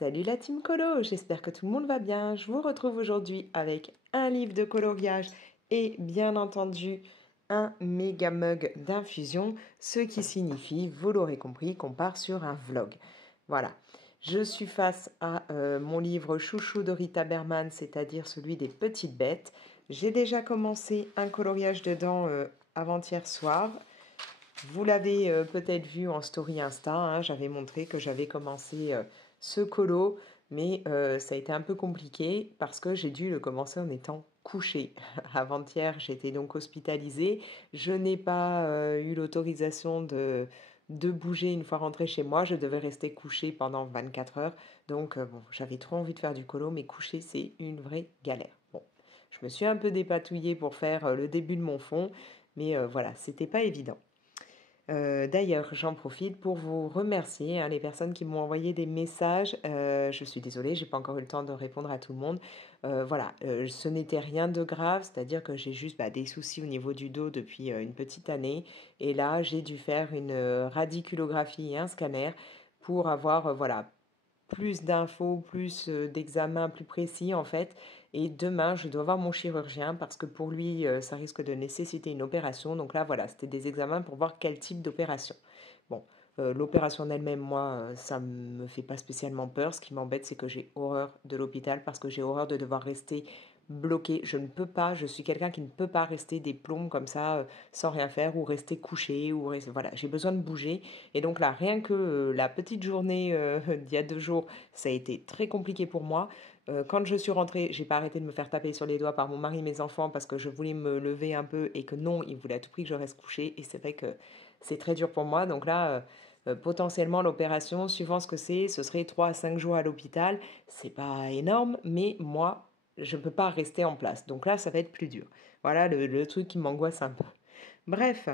Salut la team colo, j'espère que tout le monde va bien. Je vous retrouve aujourd'hui avec un livre de coloriage et bien entendu un méga mug d'infusion, ce qui signifie, vous l'aurez compris, qu'on part sur un vlog. Voilà, je suis face à mon livre chouchou de Rita Berman, c'est-à-dire celui des petites bêtes. J'ai déjà commencé un coloriage dedans avant-hier soir. Vous l'avez peut-être vu en story Insta, hein, j'avais montré que j'avais commencé ce colo, mais ça a été un peu compliqué parce que j'ai dû le commencer en étant couchée. Avant-hier, j'étais donc hospitalisée. Je n'ai pas eu l'autorisation de bouger une fois rentrée chez moi. Je devais rester couchée pendant 24 heures. Donc, bon, j'avais trop envie de faire du colo, mais coucher, c'est une vraie galère. Bon, je me suis un peu dépatouillée pour faire le début de mon fond, mais voilà, c'était pas évident. D'ailleurs, j'en profite pour vous remercier, hein, les personnes qui m'ont envoyé des messages. Je suis désolée, j'ai pas encore eu le temps de répondre à tout le monde. Voilà, ce n'était rien de grave, c'est-à-dire que j'ai juste des soucis au niveau du dos depuis une petite année. Et là, j'ai dû faire une radiculographie et un scanner pour avoir voilà, plus d'infos, plus d'examens plus précis en fait. Et demain, je dois voir mon chirurgien parce que pour lui, ça risque de nécessiter une opération. Donc là, voilà, c'était des examens pour voir quel type d'opération. Bon, l'opération en elle-même, moi, ça me fait pas spécialement peur. Ce qui m'embête, c'est que j'ai horreur de l'hôpital parce que j'ai horreur de devoir rester bloquée. Je ne peux pas, je suis quelqu'un qui ne peut pas rester des plombs comme ça sans rien faire ou rester couché voilà, j'ai besoin de bouger. Et donc là, rien que la petite journée d'il y a 2 jours, ça a été très compliqué pour moi. Quand je suis rentrée, j'ai pas arrêté de me faire taper sur les doigts par mon mari et mes enfants parce que je voulais me lever un peu et que non, ils voulaient à tout prix que je reste couchée. Et c'est vrai que c'est très dur pour moi. Donc là, potentiellement, l'opération, suivant ce que c'est, ce serait 3 à 5 jours à l'hôpital. C'est pas énorme, mais moi, je ne peux pas rester en place. Donc là, ça va être plus dur. Voilà le truc qui m'angoisse un peu. Bref,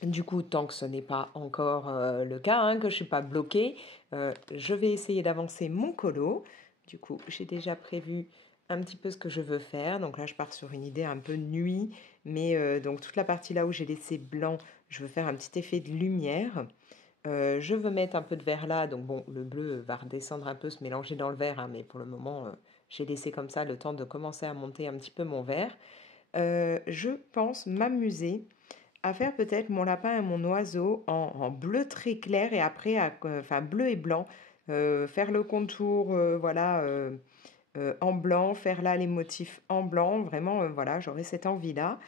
du coup, tant que ce n'est pas encore le cas, hein, que je ne suis pas bloquée, je vais essayer d'avancer mon colo. Du coup, j'ai déjà prévu un petit peu ce que je veux faire. Donc là, je pars sur une idée un peu nuit, mais donc toute la partie là où j'ai laissé blanc, je veux faire un petit effet de lumière. Je veux mettre un peu de vert là, donc bon, le bleu va redescendre un peu, se mélanger dans le vert, hein, mais pour le moment, j'ai laissé comme ça le temps de commencer à monter un petit peu mon vert. Je pense m'amuser à faire peut-être mon lapin et mon oiseau en bleu très clair et après, enfin bleu et blanc, faire le contour, voilà, en blanc, faire là les motifs en blanc, vraiment, voilà, j'aurais cette envie-là.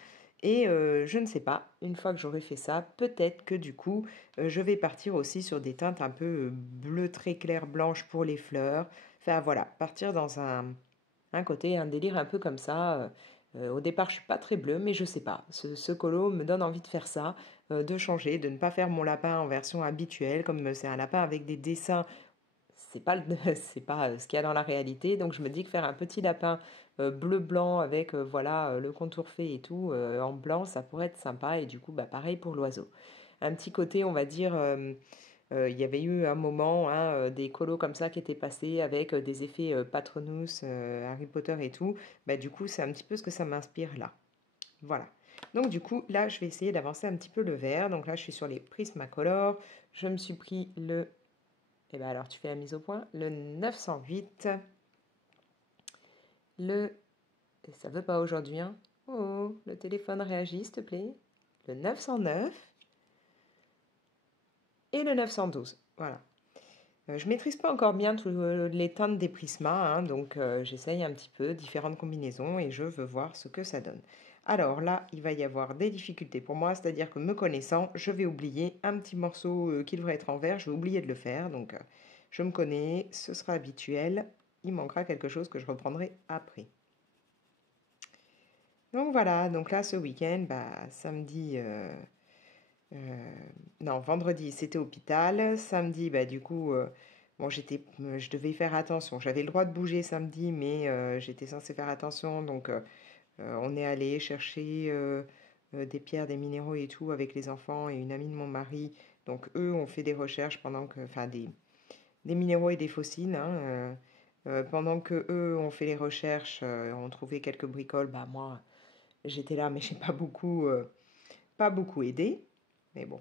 Et je ne sais pas, une fois que j'aurai fait ça, peut-être que du coup, je vais partir aussi sur des teintes un peu bleu très clair blanche pour les fleurs. Enfin voilà, partir dans un côté, un délire un peu comme ça. Au départ, je suis pas très bleue, mais je sais pas. Ce colo me donne envie de faire ça, de changer, de ne pas faire mon lapin en version habituelle, comme c'est un lapin avec des dessins. C'est pas, c'est pas ce qu'il y a dans la réalité. Donc je me dis que faire un petit lapin bleu-blanc avec voilà le contour fait et tout en blanc, ça pourrait être sympa. Et du coup, pareil pour l'oiseau. Un petit côté, on va dire, il y avait eu un moment, hein, des colos comme ça qui étaient passés avec des effets Patronus, Harry Potter et tout. Du coup, c'est un petit peu ce que ça m'inspire là. Voilà. Donc du coup, là, je vais essayer d'avancer un petit peu le vert. Donc là, je suis sur les Prismacolor. Je me suis pris le... Eh bien alors, tu fais la mise au point. Le 908. Le... Ça veut pas aujourd'hui, hein? Oh, le téléphone réagit, s'il te plaît. Le 909 et le 912. Voilà. Je maîtrise pas encore bien tous les teintes des prismas, hein, donc j'essaye un petit peu différentes combinaisons et je veux voir ce que ça donne. Alors là, il va y avoir des difficultés pour moi, c'est-à-dire que me connaissant, je vais oublier un petit morceau qui devrait être en vert, je vais oublier de le faire, donc je me connais, ce sera habituel, il manquera quelque chose que je reprendrai après. Donc voilà, donc là ce week-end, samedi, non, vendredi, c'était hôpital. Samedi, du coup, bon, je devais faire attention. J'avais le droit de bouger samedi, mais j'étais censée faire attention. Donc, on est allé chercher des pierres, des minéraux et tout avec les enfants et une amie de mon mari. Donc, eux ont fait des recherches enfin, des minéraux et des fossiles, hein, pendant que eux ont fait les recherches, ont trouvé quelques bricoles. Moi, j'étais là, mais j'ai pas beaucoup aidé. Mais bon,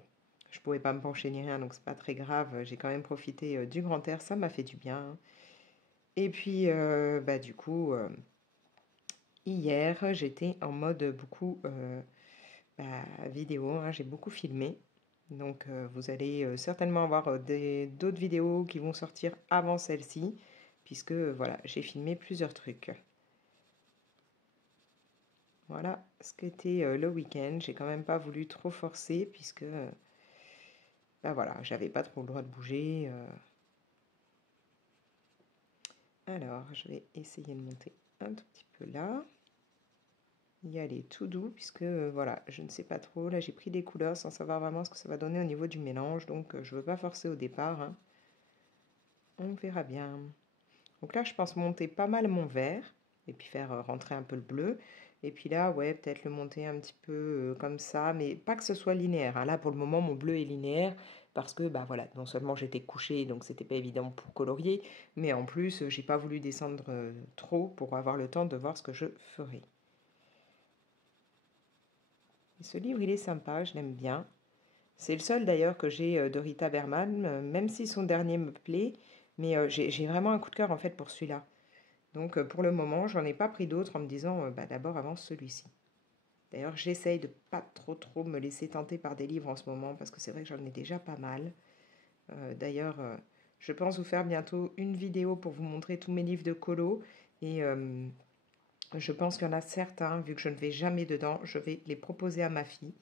je pouvais pas me pencher ni rien, donc c'est pas très grave. J'ai quand même profité du grand air, ça m'a fait du bien, hein. Et puis, bah, du coup, hier, j'étais en mode beaucoup vidéo, hein, j'ai beaucoup filmé. Donc, vous allez certainement avoir d'autres vidéos qui vont sortir avant celle-ci, puisque voilà, j'ai filmé plusieurs trucs. Voilà ce qu'était le week-end. J'ai quand même pas voulu trop forcer, puisque bah voilà, j'avais pas trop le droit de bouger. Alors, je vais essayer de monter un tout petit peu là. Y aller tout doux, puisque voilà, je ne sais pas trop. Là, j'ai pris des couleurs sans savoir vraiment ce que ça va donner au niveau du mélange, donc je ne veux pas forcer au départ, hein. On verra bien. Donc là, je pense monter pas mal mon vert, et puis faire rentrer un peu le bleu. Et puis là, ouais, peut-être le monter un petit peu comme ça, mais pas que ce soit linéaire, hein. Là, pour le moment, mon bleu est linéaire, parce que, bah voilà, non seulement j'étais couchée, donc c'était pas évident pour colorier, mais en plus, j'ai pas voulu descendre trop pour avoir le temps de voir ce que je ferai. Et ce livre, il est sympa, je l'aime bien. C'est le seul d'ailleurs que j'ai de Rita Berman, même si son dernier me plaît, mais j'ai vraiment un coup de cœur en fait pour celui-là. Donc pour le moment, j'en ai pas pris d'autres en me disant bah, d'abord avance celui-ci. D'ailleurs, j'essaye de pas trop me laisser tenter par des livres en ce moment parce que c'est vrai que j'en ai déjà pas mal. D'ailleurs, je pense vous faire bientôt une vidéo pour vous montrer tous mes livres de colo et je pense qu'il y en a certains, vu que je ne vais jamais dedans, je vais les proposer à ma fille.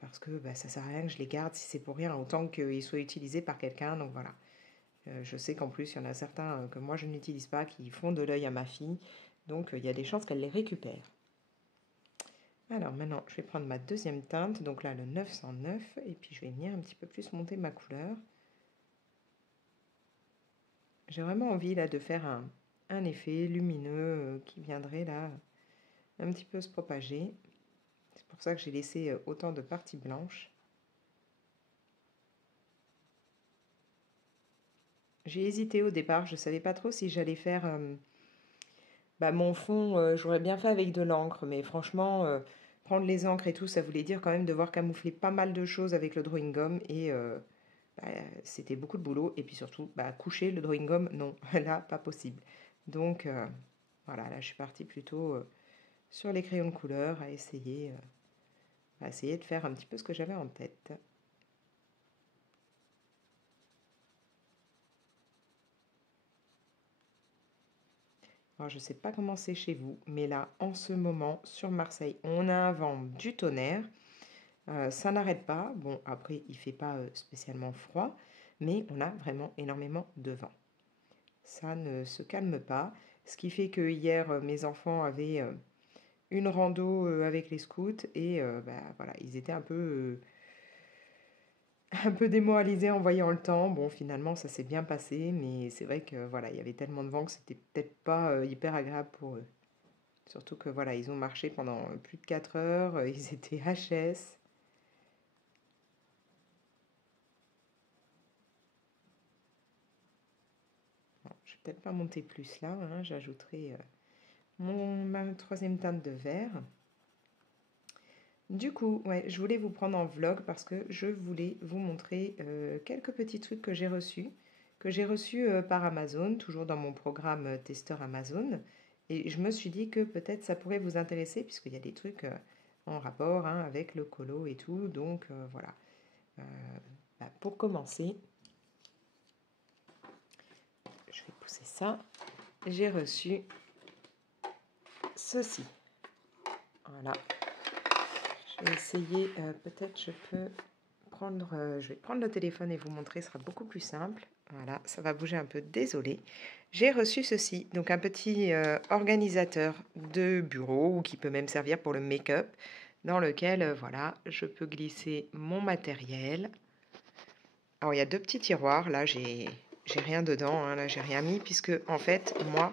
Parce que bah, ça sert à rien que je les garde si c'est pour rien, autant qu'ils soient utilisés par quelqu'un. Donc voilà. Je sais qu'en plus, il y en a certains que moi je n'utilise pas qui font de l'œil à ma fille. Donc il y a des chances qu'elle les récupère. Alors maintenant, je vais prendre ma deuxième teinte. Donc là, le 909. Et puis je vais venir un petit peu plus monter ma couleur. J'ai vraiment envie là de faire un effet lumineux qui viendrait là un petit peu se propager. C'est pour ça que j'ai laissé autant de parties blanches. J'ai hésité au départ, je ne savais pas trop si j'allais faire bah, mon fond, j'aurais bien fait avec de l'encre, mais franchement, prendre les encres et tout, ça voulait dire quand même devoir camoufler pas mal de choses avec le drawing gum et bah, c'était beaucoup de boulot. Et puis surtout, bah, coucher le drawing gum, non, là, pas possible. Donc voilà, là, je suis partie plutôt sur les crayons de couleur à essayer de faire un petit peu ce que j'avais en tête. Alors, je ne sais pas comment c'est chez vous, mais là, en ce moment, sur Marseille, on a un vent du tonnerre. Ça n'arrête pas. Bon, après, il ne fait pas spécialement froid, mais on a vraiment énormément de vent. Ça ne se calme pas. Ce qui fait que hier, mes enfants avaient une rando avec les scouts et bah, voilà, ils étaient un peu démoralisés en voyant le temps. Bon, finalement, ça s'est bien passé, mais c'est vrai que voilà, il y avait tellement de vent que c'était peut-être pas hyper agréable pour eux. Surtout que voilà, ils ont marché pendant plus de 4 heures, ils étaient HS. Bon, je vais peut-être pas monter plus là, hein, j'ajouterai ma troisième teinte de vert. Du coup, ouais, je voulais vous prendre en vlog parce que je voulais vous montrer quelques petits trucs que j'ai reçus par Amazon, toujours dans mon programme testeur Amazon. Et je me suis dit que peut-être ça pourrait vous intéresser puisqu'il y a des trucs en rapport hein, avec le colo et tout. Donc voilà. Euh, bah, pour commencer, je vais pousser ça. J'ai reçu ceci. Voilà. Je vais essayer, peut-être je peux prendre, je vais prendre le téléphone et vous montrer, ce sera beaucoup plus simple. Voilà, ça va bouger un peu, désolé. J'ai reçu ceci, donc un petit organisateur de bureau ou qui peut même servir pour le make-up, dans lequel, voilà, je peux glisser mon matériel. Alors, il y a deux petits tiroirs, là, j'ai rien dedans, hein, là j'ai rien mis puisque en fait moi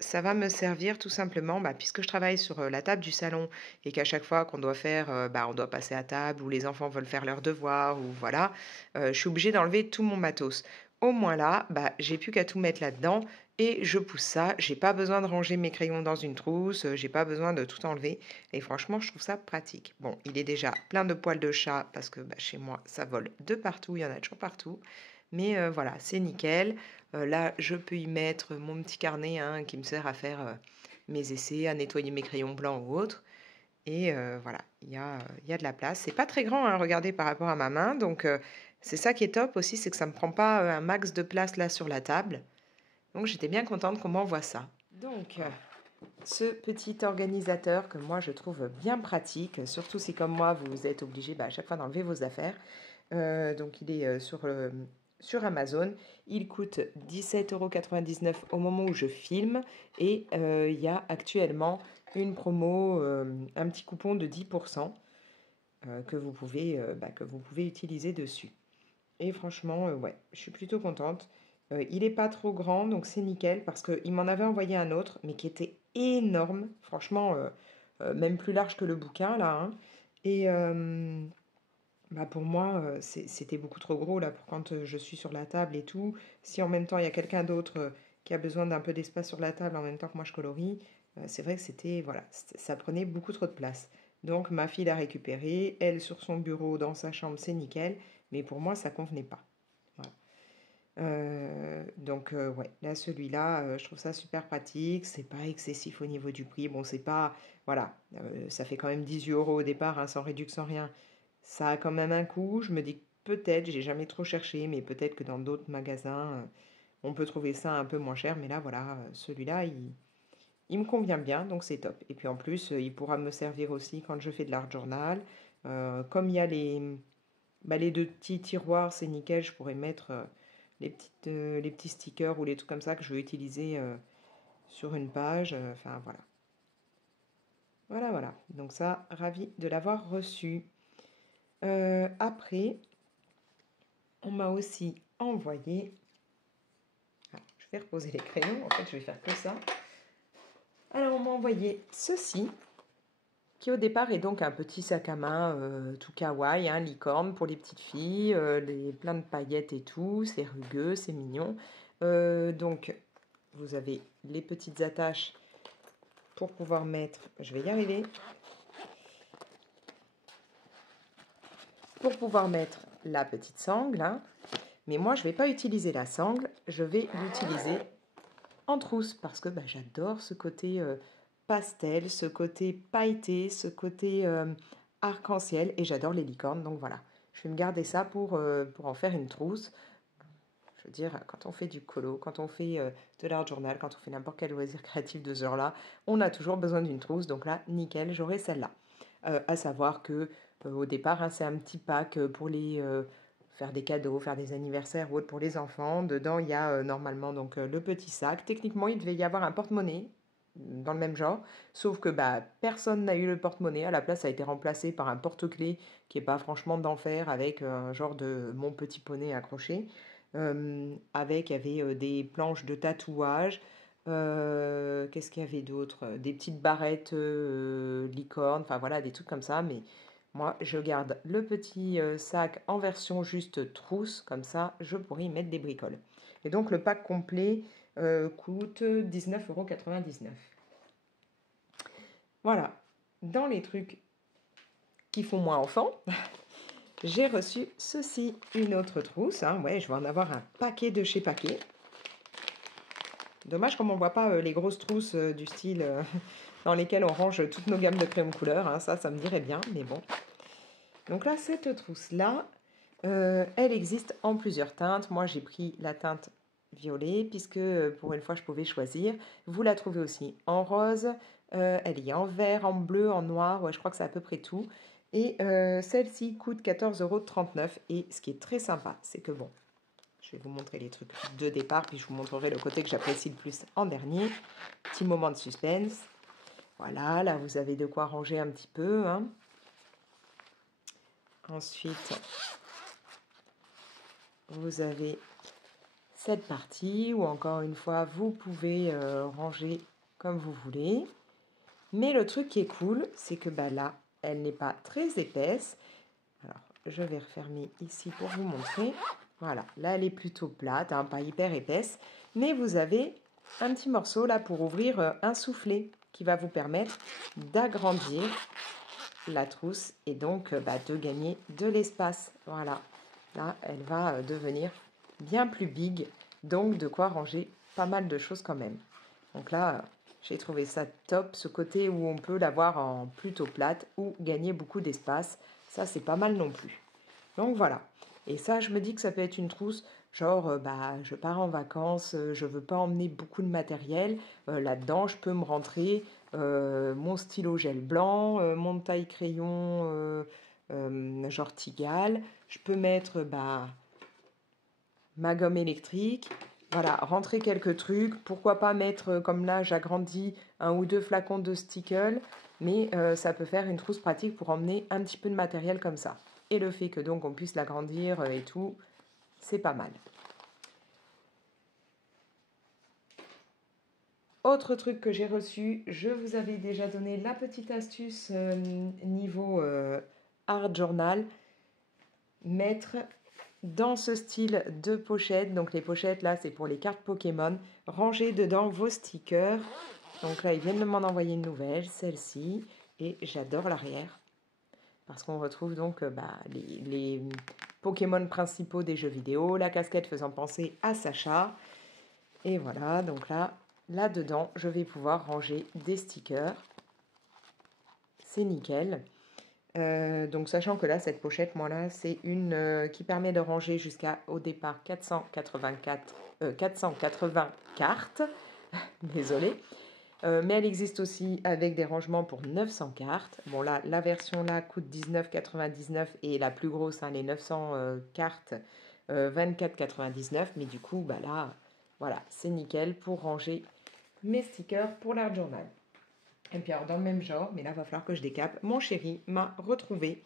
ça va me servir tout simplement bah, puisque je travaille sur la table du salon et qu'à chaque fois qu'on doit faire bah, on doit passer à table ou les enfants veulent faire leurs devoirs ou voilà je suis obligée d'enlever tout mon matos. Au moins là bah, j'ai plus qu'à tout mettre là-dedans et je pousse ça, j'ai pas besoin de ranger mes crayons dans une trousse, j'ai pas besoin de tout enlever et franchement je trouve ça pratique. Bon, il est déjà plein de poils de chat parce que bah, chez moi ça vole de partout, il y en a toujours partout. Mais voilà, c'est nickel. Là, je peux y mettre mon petit carnet hein, qui me sert à faire mes essais, à nettoyer mes crayons blancs ou autres. Et voilà, il y a de la place. C'est pas très grand, hein, regardez, par rapport à ma main. Donc, c'est ça qui est top aussi, c'est que ça me prend pas un max de place là sur la table. Donc, j'étais bien contente qu'on m'envoie ça. Donc, ce petit organisateur que moi, je trouve bien pratique, surtout si comme moi, vous êtes obligé à chaque fois d'enlever vos affaires. Donc, il est sur Amazon. Il coûte 17,99 € au moment où je filme. Et il y a actuellement une promo, un petit coupon de 10% que vous pouvez utiliser dessus. Et franchement, ouais, je suis plutôt contente. Il n'est pas trop grand, donc c'est nickel, parce qu'il m'en avait envoyé un autre, mais qui était énorme. Franchement, même plus large que le bouquin, là. Hein. Et pour moi, c'était beaucoup trop gros, là, pour quand je suis sur la table et tout. Si en même temps, il y a quelqu'un d'autre qui a besoin d'un peu d'espace sur la table en même temps que moi je colorie, c'est vrai que voilà, ça prenait beaucoup trop de place. Donc ma fille l'a récupéré, elle sur son bureau, dans sa chambre, c'est nickel, mais pour moi ça convenait pas. Voilà. Donc ouais, là celui-là, je trouve ça super pratique, c'est pas excessif au niveau du prix, bon c'est pas, voilà, ça fait quand même 18 € au départ, hein, sans réduction, sans rien. Ça a quand même un coût, je me dis que peut-être, j'ai jamais trop cherché, mais peut-être que dans d'autres magasins, on peut trouver ça un peu moins cher, mais là voilà, celui-là, il me convient bien, donc c'est top. Et puis en plus, il pourra me servir aussi quand je fais de l'art journal. Comme il y a les deux petits tiroirs, c'est nickel, je pourrais mettre les petits stickers ou les trucs comme ça que je vais utiliser sur une page. Enfin voilà. Voilà, voilà. Donc ça, ravi de l'avoir reçu. Après, on m'a aussi envoyé... Ah, je vais reposer les crayons, en fait je vais faire que ça. Alors on m'a envoyé ceci, qui au départ est donc un petit sac à main tout kawaii, hein, licorne pour les petites filles, plein de paillettes et tout, c'est rugueux, c'est mignon. Donc vous avez les petites attaches pour pouvoir mettre, je vais y arriver, pour pouvoir mettre la petite sangle, hein. Mais moi je ne vais pas utiliser la sangle, je vais l'utiliser en trousse parce que j'adore ce côté pastel, ce côté pailleté, ce côté arc-en-ciel et j'adore les licornes. Donc voilà, je vais me garder ça pour en faire une trousse. Je veux dire, quand on fait du colo, quand on fait de l'art journal, quand on fait n'importe quel loisir créatif de ce genre-là, on a toujours besoin d'une trousse. Donc là, nickel, j'aurai celle-là. À savoir que au départ, hein, c'est un petit pack pour les faire des cadeaux, faire des anniversaires ou autre pour les enfants. Dedans, il y a normalement donc le petit sac. Techniquement, il devait y avoir un porte-monnaie dans le même genre, sauf que personne n'a eu le porte-monnaie. À la place, ça a été remplacé par un porte-clés qui est pas franchement d'enfer avec un genre de mon petit poney accroché. Il y avait des planches de tatouage. Qu'est-ce qu'il y avait d'autre? Des petites barrettes licornes, enfin voilà, des trucs comme ça. Mais moi, je garde le petit sac en version juste trousse, comme ça, je pourrais y mettre des bricoles. Et donc, le pack complet coûte 19,99 €. Voilà, dans les trucs qui font moins enfant, j'ai reçu ceci, une autre trousse. Hein. Ouais, je vais en avoir un paquet de chez Paquet. Dommage comme on ne voit pas les grosses trousses du style dans lesquelles on range toutes nos gammes de crayons de couleur. Hein. Ça me dirait bien, mais bon. Donc là, cette trousse-là, elle existe en plusieurs teintes. Moi, j'ai pris la teinte violet, puisque pour une fois, je pouvais choisir. Vous la trouvez aussi en rose. Elle est en vert, en bleu, en noir. Ouais, je crois que c'est à peu près tout. Et celle-ci coûte 14,39 €. Et ce qui est très sympa, c'est que bon, je vais vous montrer les trucs de départ, puis je vous montrerai le côté que j'apprécie le plus en dernier. Petit moment de suspense. Voilà, là, vous avez de quoi ranger un petit peu. Hein. Ensuite, vous avez cette partie où, encore une fois, vous pouvez ranger comme vous voulez. Mais le truc qui est cool, c'est que là, elle n'est pas très épaisse. Alors, je vais refermer ici pour vous montrer. Voilà, là, elle est plutôt plate, hein, pas hyper épaisse. Mais vous avez un petit morceau là pour ouvrir un soufflet qui va vous permettre d'agrandir la trousse et donc de gagner de l'espace. Voilà, là, elle va devenir bien plus big, donc de quoi ranger pas mal de choses quand même. Donc là, j'ai trouvé ça top, ce côté où on peut l'avoir en plutôt plate ou gagner beaucoup d'espace. Ça, c'est pas mal non plus. Donc voilà. Et ça, je me dis que ça peut être une trousse, genre, je pars en vacances, je veux pas emmener beaucoup de matériel. Là-dedans, je peux me rentrer mon stylo gel blanc, mon taille-crayon, genre Tigal. Je peux mettre ma gomme électrique. Voilà, rentrer quelques trucs. Pourquoi pas mettre, comme là, j'agrandis un ou deux flacons de stickle. Mais ça peut faire une trousse pratique pour emmener un petit peu de matériel comme ça. Et le fait que donc on puisse l'agrandir et tout, c'est pas mal. Autre truc que j'ai reçu, je vous avais déjà donné la petite astuce niveau art journal. Mettre dans ce style de pochette, donc les pochettes là c'est pour les cartes Pokémon, ranger dedans vos stickers. Donc là ils viennent de m'en envoyer une nouvelle, celle-ci, et j'adore l'arrière. Parce qu'on retrouve donc les Pokémon principaux des jeux vidéo, la casquette faisant penser à Sacha. Et voilà, donc là-dedans, je vais pouvoir ranger des stickers. C'est nickel. Donc sachant que là, cette pochette, moi là, c'est une qui permet de ranger jusqu'à au départ 480 cartes. Désolée. Mais elle existe aussi avec des rangements pour 900 cartes. Bon là, la version là coûte 19,99 et la plus grosse, hein, les 900 cartes, 24,99. Mais du coup, là, voilà, c'est nickel pour ranger mes stickers pour l'art journal. Et puis alors dans le même genre, mais là, il va falloir que je décape, mon chéri m'a retrouvé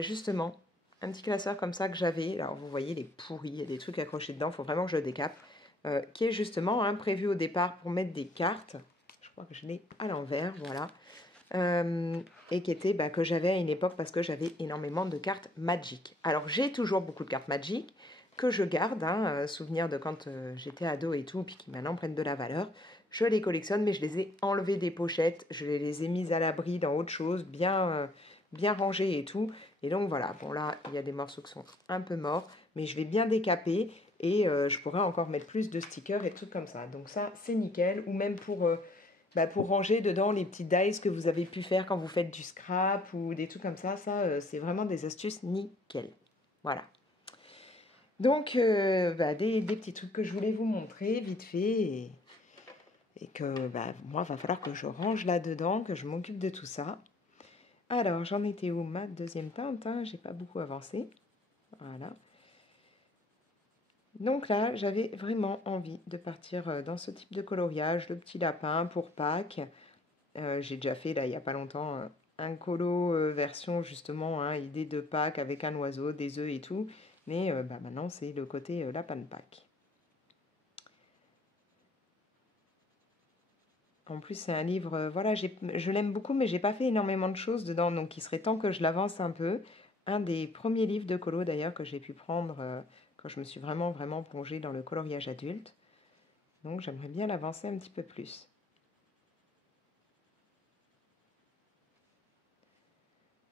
justement un petit classeur comme ça que j'avais. Alors vous voyez, les pourris, il y a des trucs accrochés dedans, il faut vraiment que je le décape. Qui est justement prévu au départ pour mettre des cartes. Je crois que je l'ai à l'envers, voilà. Et qui était que j'avais à une époque parce que j'avais énormément de cartes Magic. Alors j'ai toujours beaucoup de cartes Magic que je garde, souvenir de quand j'étais ado et tout, puis qui maintenant prennent de la valeur. Je les collectionne, mais je les ai enlevées des pochettes, je les ai mises à l'abri dans autre chose, bien rangées et tout. Et donc voilà, bon là, il y a des morceaux qui sont un peu morts, mais je vais bien décaper et je pourrais encore mettre plus de stickers et trucs comme ça. Donc ça, c'est nickel. Ou même pour ranger dedans les petits dies que vous avez pu faire quand vous faites du scrap ou des trucs comme ça. Ça, c'est vraiment des astuces nickel. Voilà. Donc, des petits trucs que je voulais vous montrer vite fait et que moi, il va falloir que je range là-dedans, que je m'occupe de tout ça. Alors, j'en étais où? Ma deuxième teinte, j'ai pas beaucoup avancé. Voilà. Donc là, j'avais vraiment envie de partir dans ce type de coloriage, le petit lapin pour Pâques. J'ai déjà fait, là, il n'y a pas longtemps, un colo version, justement, idée de Pâques avec un oiseau, des œufs et tout. Mais maintenant, c'est le côté lapin de Pâques. En plus, c'est un livre, voilà, je l'aime beaucoup, mais j'ai pas fait énormément de choses dedans, donc il serait temps que je l'avance un peu. Un des premiers livres de colo, d'ailleurs, que j'ai pu prendre quand je me suis vraiment, vraiment plongée dans le coloriage adulte. Donc, j'aimerais bien l'avancer un petit peu plus.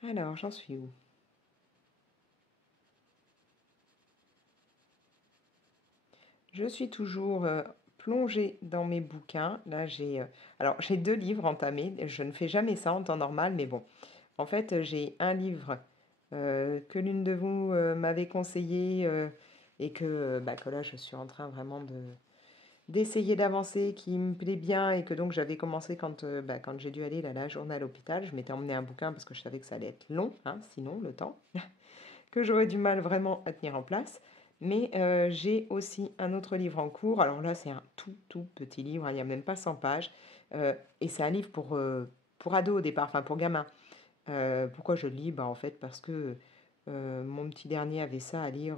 Alors, j'en suis où? Je suis toujours plongée dans mes bouquins. Là, j'ai deux livres entamés. Je ne fais jamais ça en temps normal, mais bon. En fait, j'ai un livre que l'une de vous m'avait conseillé et que là, je suis en train vraiment d'essayer d'avancer, qui me plaît bien et que donc j'avais commencé quand j'ai dû aller là, la journée à l'hôpital. Je m'étais emmené un bouquin parce que je savais que ça allait être long, sinon le temps, que j'aurais du mal vraiment à tenir en place. Mais j'ai aussi un autre livre en cours. Alors là, c'est un tout petit livre, il n'y a même pas 100 pages. Et c'est un livre pour ados au départ, enfin pour gamins. Pourquoi je le lis? En fait, parce que mon petit dernier avait ça à lire.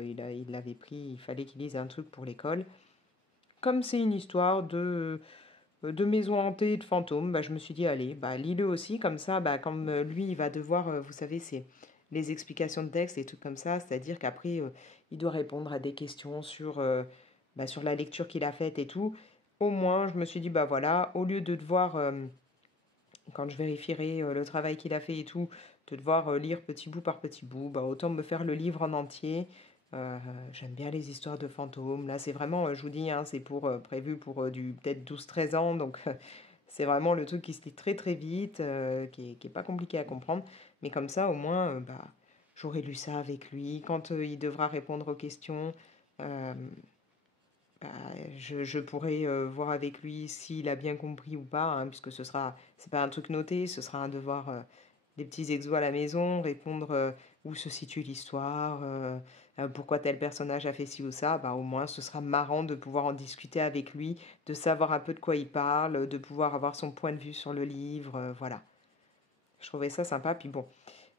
Il l'avait pris, il fallait qu'il lise un truc pour l'école. Comme c'est une histoire de maison hantée et de fantômes, je me suis dit, allez, lis-le aussi, comme ça, comme lui, il va devoir, vous savez, c'est les explications de texte et tout comme ça, c'est-à-dire qu'après, il doit répondre à des questions sur la lecture qu'il a faite et tout. Au moins, je me suis dit, voilà, au lieu de devoir, quand je vérifierai le travail qu'il a fait et tout, de devoir lire petit bout par petit bout, autant me faire le livre en entier. J'aime bien les histoires de fantômes. Là, c'est vraiment, je vous dis, hein, c'est prévu pour du peut-être 12 13 ans. Donc, c'est vraiment le truc qui se lit très très vite, qui est pas compliqué à comprendre. Mais comme ça, au moins, bah, j'aurais lu ça avec lui. Quand il devra répondre aux questions, euh, bah, je pourrais voir avec lui s'il a bien compris ou pas, hein, puisque c'est pas un truc noté, ce sera un devoir, des petits exos à la maison, répondre où se situe l'histoire, pourquoi tel personnage a fait ci ou ça. Bah, au moins, ce sera marrant de pouvoir en discuter avec lui, de savoir un peu de quoi il parle, de pouvoir avoir son point de vue sur le livre, voilà. Je trouvais ça sympa. Puis bon,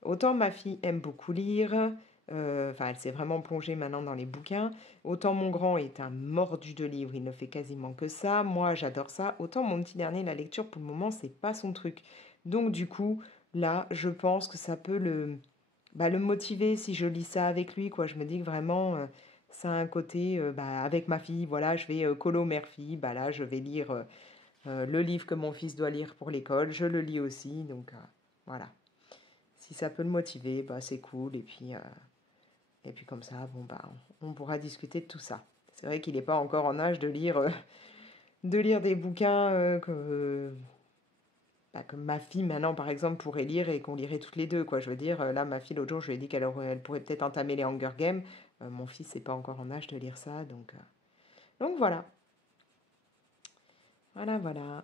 autant ma fille aime beaucoup lire, enfin elle s'est vraiment plongée maintenant dans les bouquins, autant mon grand est un mordu de livres, il ne fait quasiment que ça, moi j'adore ça, autant mon petit dernier, la lecture pour le moment c'est pas son truc. Donc du coup, là je pense que ça peut le motiver si je lis ça avec lui, quoi. Je me dis que vraiment ça a un côté, bah, avec ma fille, voilà, je vais colo mère-fille, bah là je vais lire le livre que mon fils doit lire pour l'école, je le lis aussi, donc voilà. Si ça peut le motiver, bah, c'est cool. Et puis comme ça, bon, bah, on pourra discuter de tout ça. C'est vrai qu'il n'est pas encore en âge de lire des bouquins bah, que ma fille maintenant, par exemple, pourrait lire et qu'on lirait toutes les deux, quoi. Je veux dire, là, ma fille, l'autre jour, je lui ai dit elle pourrait peut-être entamer les Hunger Games. Mon fils n'est pas encore en âge de lire ça, donc voilà. Voilà, voilà.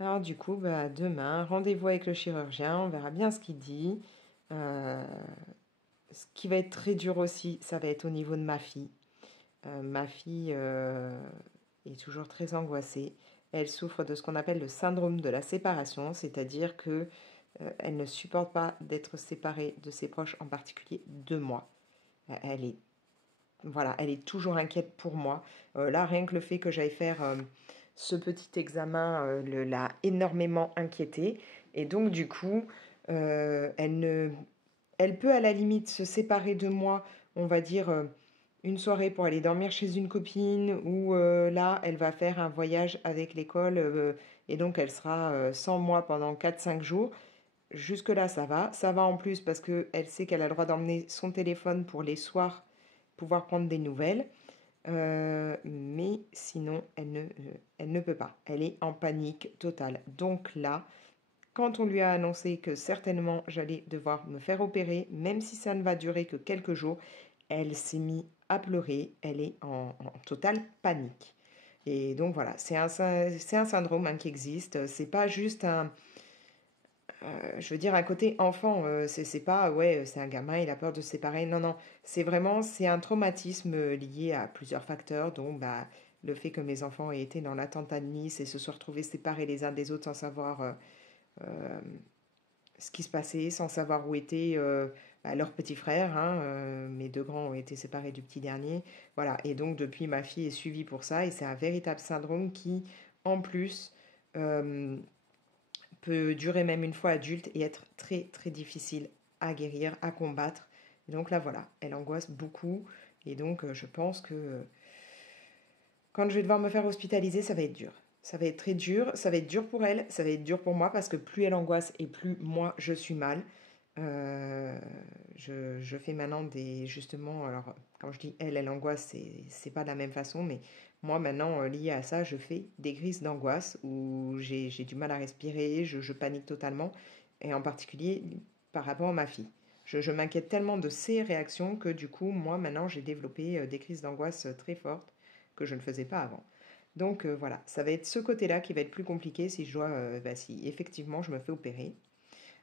Alors du coup, bah, demain, rendez-vous avec le chirurgien, on verra bien ce qu'il dit. Euh, Ce qui va être très dur aussi, ça va être au niveau de ma fille. Ma fille est toujours très angoissée. Elle souffre de ce qu'on appelle le syndrome de la séparation, c'est-à-dire que elle ne supporte pas d'être séparée de ses proches, en particulier de moi. Elle est, voilà, elle est toujours inquiète pour moi. Là, rien que le fait que j'aille faire ce petit examen l'a énormément inquiétée. Et donc, du coup, elle peut à la limite se séparer de moi, on va dire une soirée pour aller dormir chez une copine, ou là, elle va faire un voyage avec l'école et donc elle sera sans moi pendant 4 5 jours. Jusque-là, ça va. Ça va en plus parce qu'elle sait qu'elle a le droit d'emmener son téléphone pour les soirs pouvoir prendre des nouvelles. Mais sinon, elle ne peut pas. Elle est en panique totale. Donc là, quand on lui a annoncé que certainement j'allais devoir me faire opérer, même si ça ne va durer que quelques jours, elle s'est mise à pleurer. Elle est en totale panique. Et donc voilà, c'est un syndrome hein, qui existe. C'est pas juste je veux dire, un côté enfant. C'est pas, ouais, c'est un gamin, il a peur de se séparer. Non, non, c'est un traumatisme lié à plusieurs facteurs, dont bah, le fait que mes enfants aient été dans l'attentat de Nice et se soient retrouvés séparés les uns des autres sans savoir euh, ce qui se passait, sans savoir où était bah, leur petit frère. Hein, mes deux grands ont été séparés du petit dernier. Voilà, et donc depuis, ma fille est suivie pour ça, et c'est un véritable syndrome qui, en plus, euh, peut durer même une fois adulte et être très très difficile à guérir, à combattre. Et donc là, voilà, elle angoisse beaucoup, et donc je pense que quand je vais devoir me faire hospitaliser, ça va être dur. Ça va être très dur, ça va être dur pour elle, ça va être dur pour moi parce que plus elle angoisse et plus moi je suis mal. Euh, je fais maintenant justement, alors quand je dis elle angoisse, c'est pas de la même façon, mais moi maintenant, lié à ça, je fais des crises d'angoisse où j'ai du mal à respirer, je panique totalement, et en particulier par rapport à ma fille. Je m'inquiète tellement de ses réactions que du coup, moi maintenant, j'ai développé des crises d'angoisse très fortes que je ne faisais pas avant. Donc voilà, ça va être ce côté-là qui va être plus compliqué si si effectivement je me fais opérer.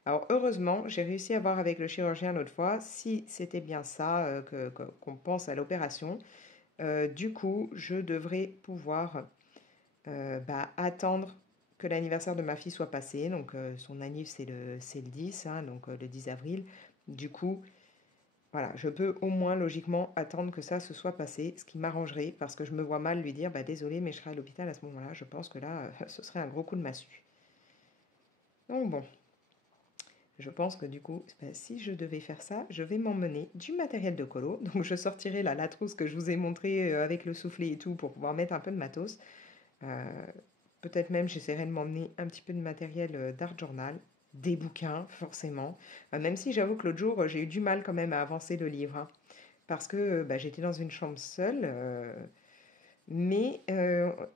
Alors heureusement, j'ai réussi à voir avec le chirurgien l'autre fois si c'était bien ça qu'on pense à l'opération. Du coup, je devrais pouvoir bah, attendre que l'anniversaire de ma fille soit passé. Donc son anniversaire c'est le 10, hein, donc le 10 avril. Du coup, voilà, je peux au moins logiquement attendre que ça se soit passé, ce qui m'arrangerait parce que je me vois mal lui dire bah désolé mais je serai à l'hôpital à ce moment-là. Je pense que là ce serait un gros coup de massue. Donc bon, je pense que du coup, bah, si je devais faire ça, je vais m'emmener du matériel de colo. Donc je sortirai la trousse que je vous ai montrée avec le soufflet et tout pour pouvoir mettre un peu de matos. Euh, Peut-être même j'essaierai de m'emmener un petit peu de matériel d'art journal. des bouquins, forcément. Même si j'avoue que l'autre jour, j'ai eu du mal quand même à avancer le livre, hein, parce que bah, j'étais dans une chambre seule, mais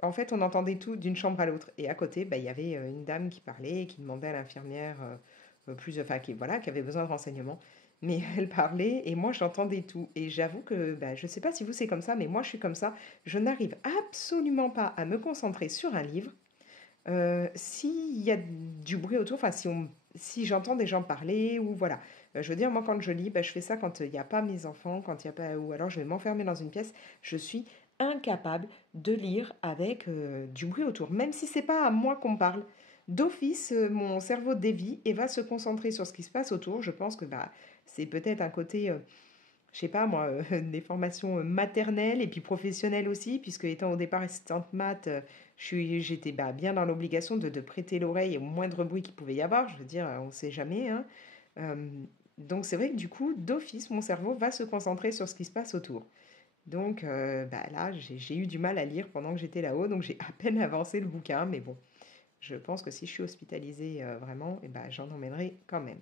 en fait, on entendait tout d'une chambre à l'autre. Et à côté, bah, il y avait une dame qui parlait et qui demandait à l'infirmière enfin, voilà, qui avait besoin de renseignements. Mais elle parlait et moi, j'entendais tout. Et j'avoue que bah, je ne sais pas si vous c'est comme ça, mais moi, je suis comme ça. Je n'arrive absolument pas à me concentrer sur un livre s'il y a du bruit autour, enfin si j'entends des gens parler ou voilà. Je veux dire, moi quand je lis, bah, je fais ça quand il n'y a pas mes enfants, quand il y a pas, ou alors je vais m'enfermer dans une pièce. Je suis incapable de lire avec du bruit autour, même si c'est pas à moi qu'on parle. D'office, mon cerveau dévie et va se concentrer sur ce qui se passe autour. Je pense que bah, c'est peut-être un côté je sais pas moi, des formations maternelles et puis professionnelles aussi, puisque étant au départ assistante maths, j'étais bah, bien dans l'obligation de prêter l'oreille au moindre bruit qu'il pouvait y avoir. Je veux dire, on ne sait jamais, hein. Euh, donc c'est vrai que du coup, d'office, mon cerveau va se concentrer sur ce qui se passe autour. Donc bah, là, j'ai eu du mal à lire pendant que j'étais là-haut, donc j'ai à peine avancé le bouquin, mais bon, je pense que si je suis hospitalisée vraiment, et bah, j'en emmènerai quand même.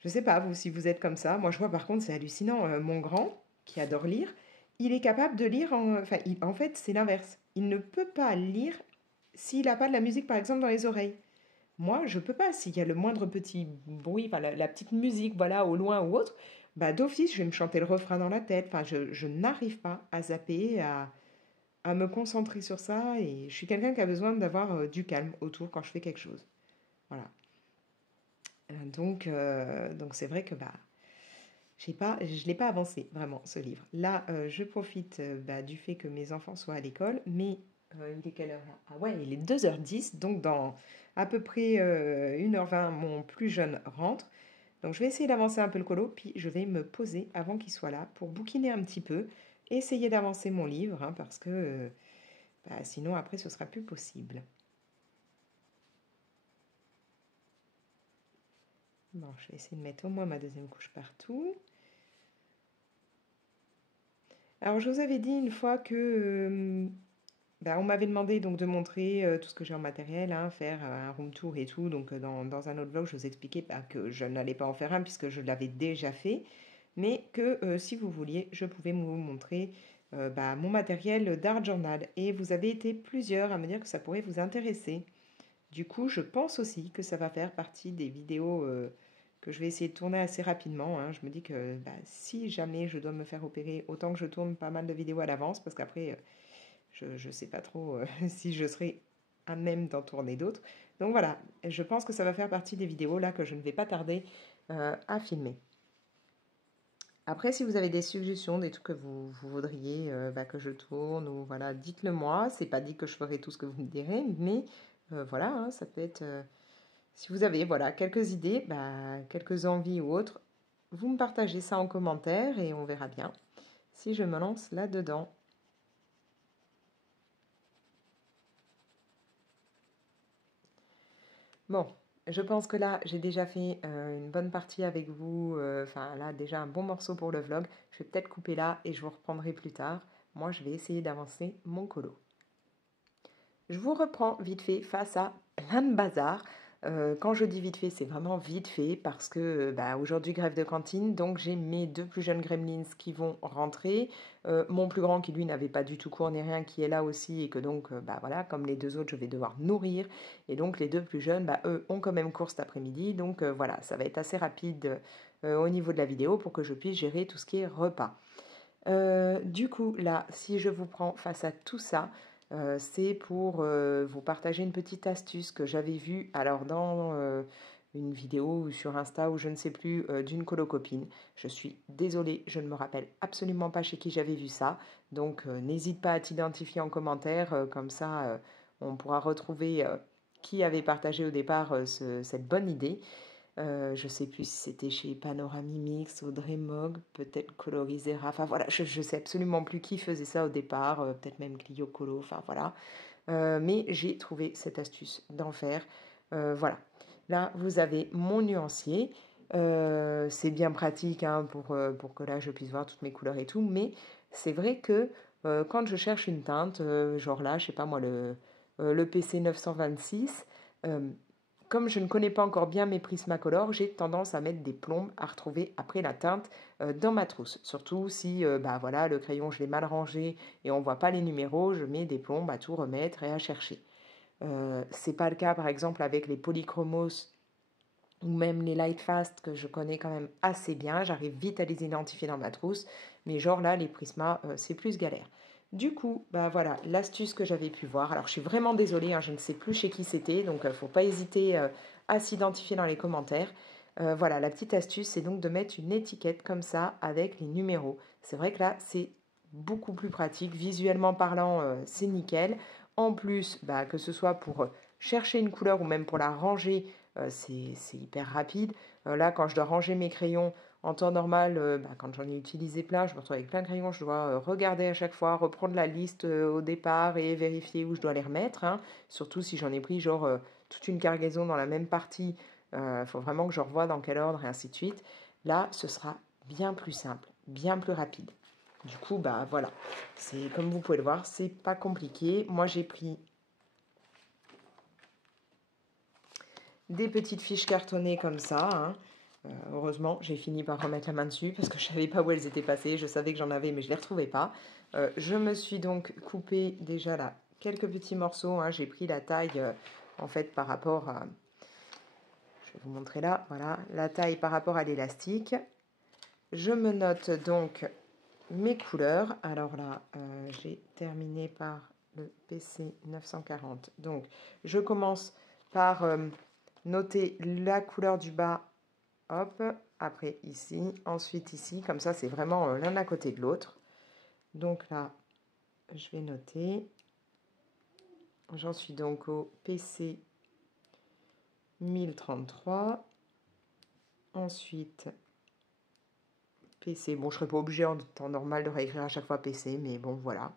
Je sais pas, vous, si vous êtes comme ça. Moi, je vois par contre, c'est hallucinant. Mon grand, qui adore lire, il est capable de lire Enfin, en fait, c'est l'inverse. Il ne peut pas lire s'il n'a pas de la musique, par exemple, dans les oreilles. Moi, je peux pas. S'il y a le moindre petit bruit, enfin, la petite musique, voilà, au loin ou autre, bah, d'office, je vais me chanter le refrain dans la tête. Enfin, je n'arrive pas à zapper, à me concentrer sur ça. Et je suis quelqu'un qui a besoin d'avoir du calme autour quand je fais quelque chose. Voilà. Donc c'est vrai que bah, je l'ai pas avancé vraiment ce livre. Là, je profite bah, du fait que mes enfants soient à l'école, mais il est quelle heure là? Ah ouais, il est 2h10, donc dans à peu près 1h20, mon plus jeune rentre. Donc je vais essayer d'avancer un peu le colo, puis je vais me poser avant qu'il soit là pour bouquiner un petit peu, essayer d'avancer mon livre, hein, parce que bah, sinon après ce sera plus possible. Bon, je vais essayer de mettre au moins ma deuxième couche partout. Alors, je vous avais dit une fois que bah, on m'avait demandé donc de montrer tout ce que j'ai en matériel, hein, faire un room tour et tout. Donc, dans un autre vlog, je vous expliquais bah, que je n'allais pas en faire un puisque je l'avais déjà fait, mais que si vous vouliez, je pouvais vous montrer bah, mon matériel d'art journal. Et vous avez été plusieurs à me dire que ça pourrait vous intéresser. Du coup, je pense aussi que ça va faire partie des vidéos que je vais essayer de tourner assez rapidement, hein. Je me dis que bah, si jamais je dois me faire opérer, autant que je tourne pas mal de vidéos à l'avance, parce qu'après, je ne sais pas trop si je serai à même d'en tourner d'autres. Donc voilà, je pense que ça va faire partie des vidéos là que je ne vais pas tarder à filmer. Après, si vous avez des suggestions, des trucs que vous voudriez bah, que je tourne, ou voilà, dites-le moi. C'est pas dit que je ferai tout ce que vous me direz, mais voilà, hein, ça peut être. Si vous avez voilà, quelques idées, bah, quelques envies ou autres, vous me partagez ça en commentaire et on verra bien si je me lance là-dedans. Bon, je pense que là, j'ai déjà fait une bonne partie avec vous. Enfin, là, déjà un bon morceau pour le vlog. Je vais peut-être couper là et je vous reprendrai plus tard. Moi, je vais essayer d'avancer mon colo. Je vous reprends vite fait face à plein de bazar. Quand je dis vite fait, c'est vraiment vite fait parce que bah, aujourd'hui grève de cantine, donc j'ai mes deux plus jeunes gremlins qui vont rentrer, mon plus grand qui lui n'avait pas du tout cours ni rien qui est là aussi et que donc bah voilà, comme les deux autres je vais devoir nourrir et donc les deux plus jeunes bah, eux ont quand même cours cet après-midi, donc voilà, ça va être assez rapide au niveau de la vidéo pour que je puisse gérer tout ce qui est repas. Du coup, là, si je vous prends face à tout ça, c'est pour vous partager une petite astuce que j'avais vue alors dans une vidéo ou sur Insta ou je ne sais plus d'une colocopine. Je suis désolée, je ne me rappelle absolument pas chez qui j'avais vu ça. Donc n'hésite pas à t'identifier en commentaire, comme ça on pourra retrouver qui avait partagé au départ cette bonne idée. Je sais plus si c'était chez Panoramimix, Audrey Mogg, peut-être Colorisera. Enfin voilà, je sais absolument plus qui faisait ça au départ, peut-être même Clio Colo, enfin voilà. Mais j'ai trouvé cette astuce d'en faire. Voilà. Là, vous avez mon nuancier. C'est bien pratique hein, pour que là je puisse voir toutes mes couleurs et tout. Mais c'est vrai que quand je cherche une teinte, genre là, je sais pas moi, le PC 926, comme je ne connais pas encore bien mes Prismacolor, j'ai tendance à mettre des plombes à retrouver après la teinte dans ma trousse. Surtout si bah, voilà, le crayon je l'ai mal rangé et on ne voit pas les numéros, je mets des plombes à tout remettre et à chercher. C'est pas le cas par exemple avec les polychromos ou même les Lightfast que je connais quand même assez bien, j'arrive vite à les identifier dans ma trousse, mais genre là les Prisma c'est plus galère. Du coup, bah voilà, l'astuce que j'avais pu voir. Alors je suis vraiment désolée, hein, je ne sais plus chez qui c'était, donc il ne faut pas hésiter à s'identifier dans les commentaires. Voilà, la petite astuce, c'est donc de mettre une étiquette comme ça avec les numéros. C'est vrai que là, c'est beaucoup plus pratique. Visuellement parlant, c'est nickel. En plus, bah, que ce soit pour chercher une couleur ou même pour la ranger, c'est hyper rapide. Là, quand je dois ranger mes crayons en temps normal, bah, quand j'en ai utilisé plein, je me retrouve avec plein de crayons, je dois regarder à chaque fois, reprendre la liste au départ et vérifier où je dois les remettre, hein. Surtout si j'en ai pris genre toute une cargaison dans la même partie, il faut vraiment que je revoie dans quel ordre et ainsi de suite. Là, ce sera bien plus simple, bien plus rapide. Du coup, bah voilà, c'est comme vous pouvez le voir, c'est pas compliqué. Moi, j'ai pris des petites fiches cartonnées comme ça, hein. Heureusement, j'ai fini par remettre la main dessus parce que je ne savais pas où elles étaient passées. Je savais que j'en avais, mais je ne les retrouvais pas. Je me suis donc coupé déjà là quelques petits morceaux, hein. J'ai pris la taille en fait par rapport à... Je vais vous montrer là, voilà, la taille par rapport à l'élastique. Je me note donc mes couleurs. Alors là, j'ai terminé par le PC 940. Donc, je commence par noter la couleur du bas. Hop, après ici, ensuite ici. Comme ça, c'est vraiment l'un à côté de l'autre. Donc là, je vais noter. J'en suis donc au PC 1033. Ensuite, PC. Bon, je ne serais pas obligée en temps normal de réécrire à chaque fois PC, mais bon, voilà.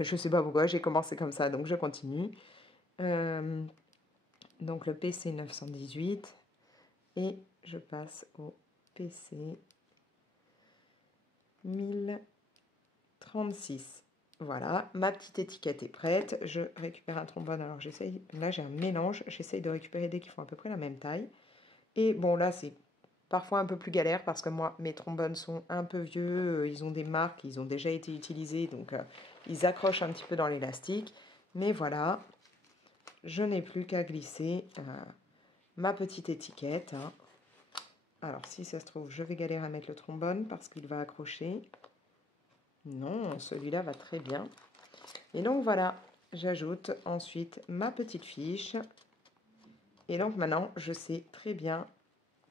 Je ne sais pas pourquoi, j'ai commencé comme ça, donc je continue. Donc le PC 918 et je passe au PC 1036. Voilà, ma petite étiquette est prête. Je récupère un trombone. Alors j'essaye, là j'ai un mélange, j'essaye de récupérer des qui font à peu près la même taille. Et bon là c'est parfois un peu plus galère parce que moi mes trombones sont un peu vieux, ils ont des marques, ils ont déjà été utilisés, donc ils accrochent un petit peu dans l'élastique. Mais voilà, je n'ai plus qu'à glisser ma petite étiquette, hein. Alors si ça se trouve, je vais galérer à mettre le trombone parce qu'il va accrocher. Non, celui-là va très bien. Et donc voilà, j'ajoute ensuite ma petite fiche. Et donc maintenant, je sais très bien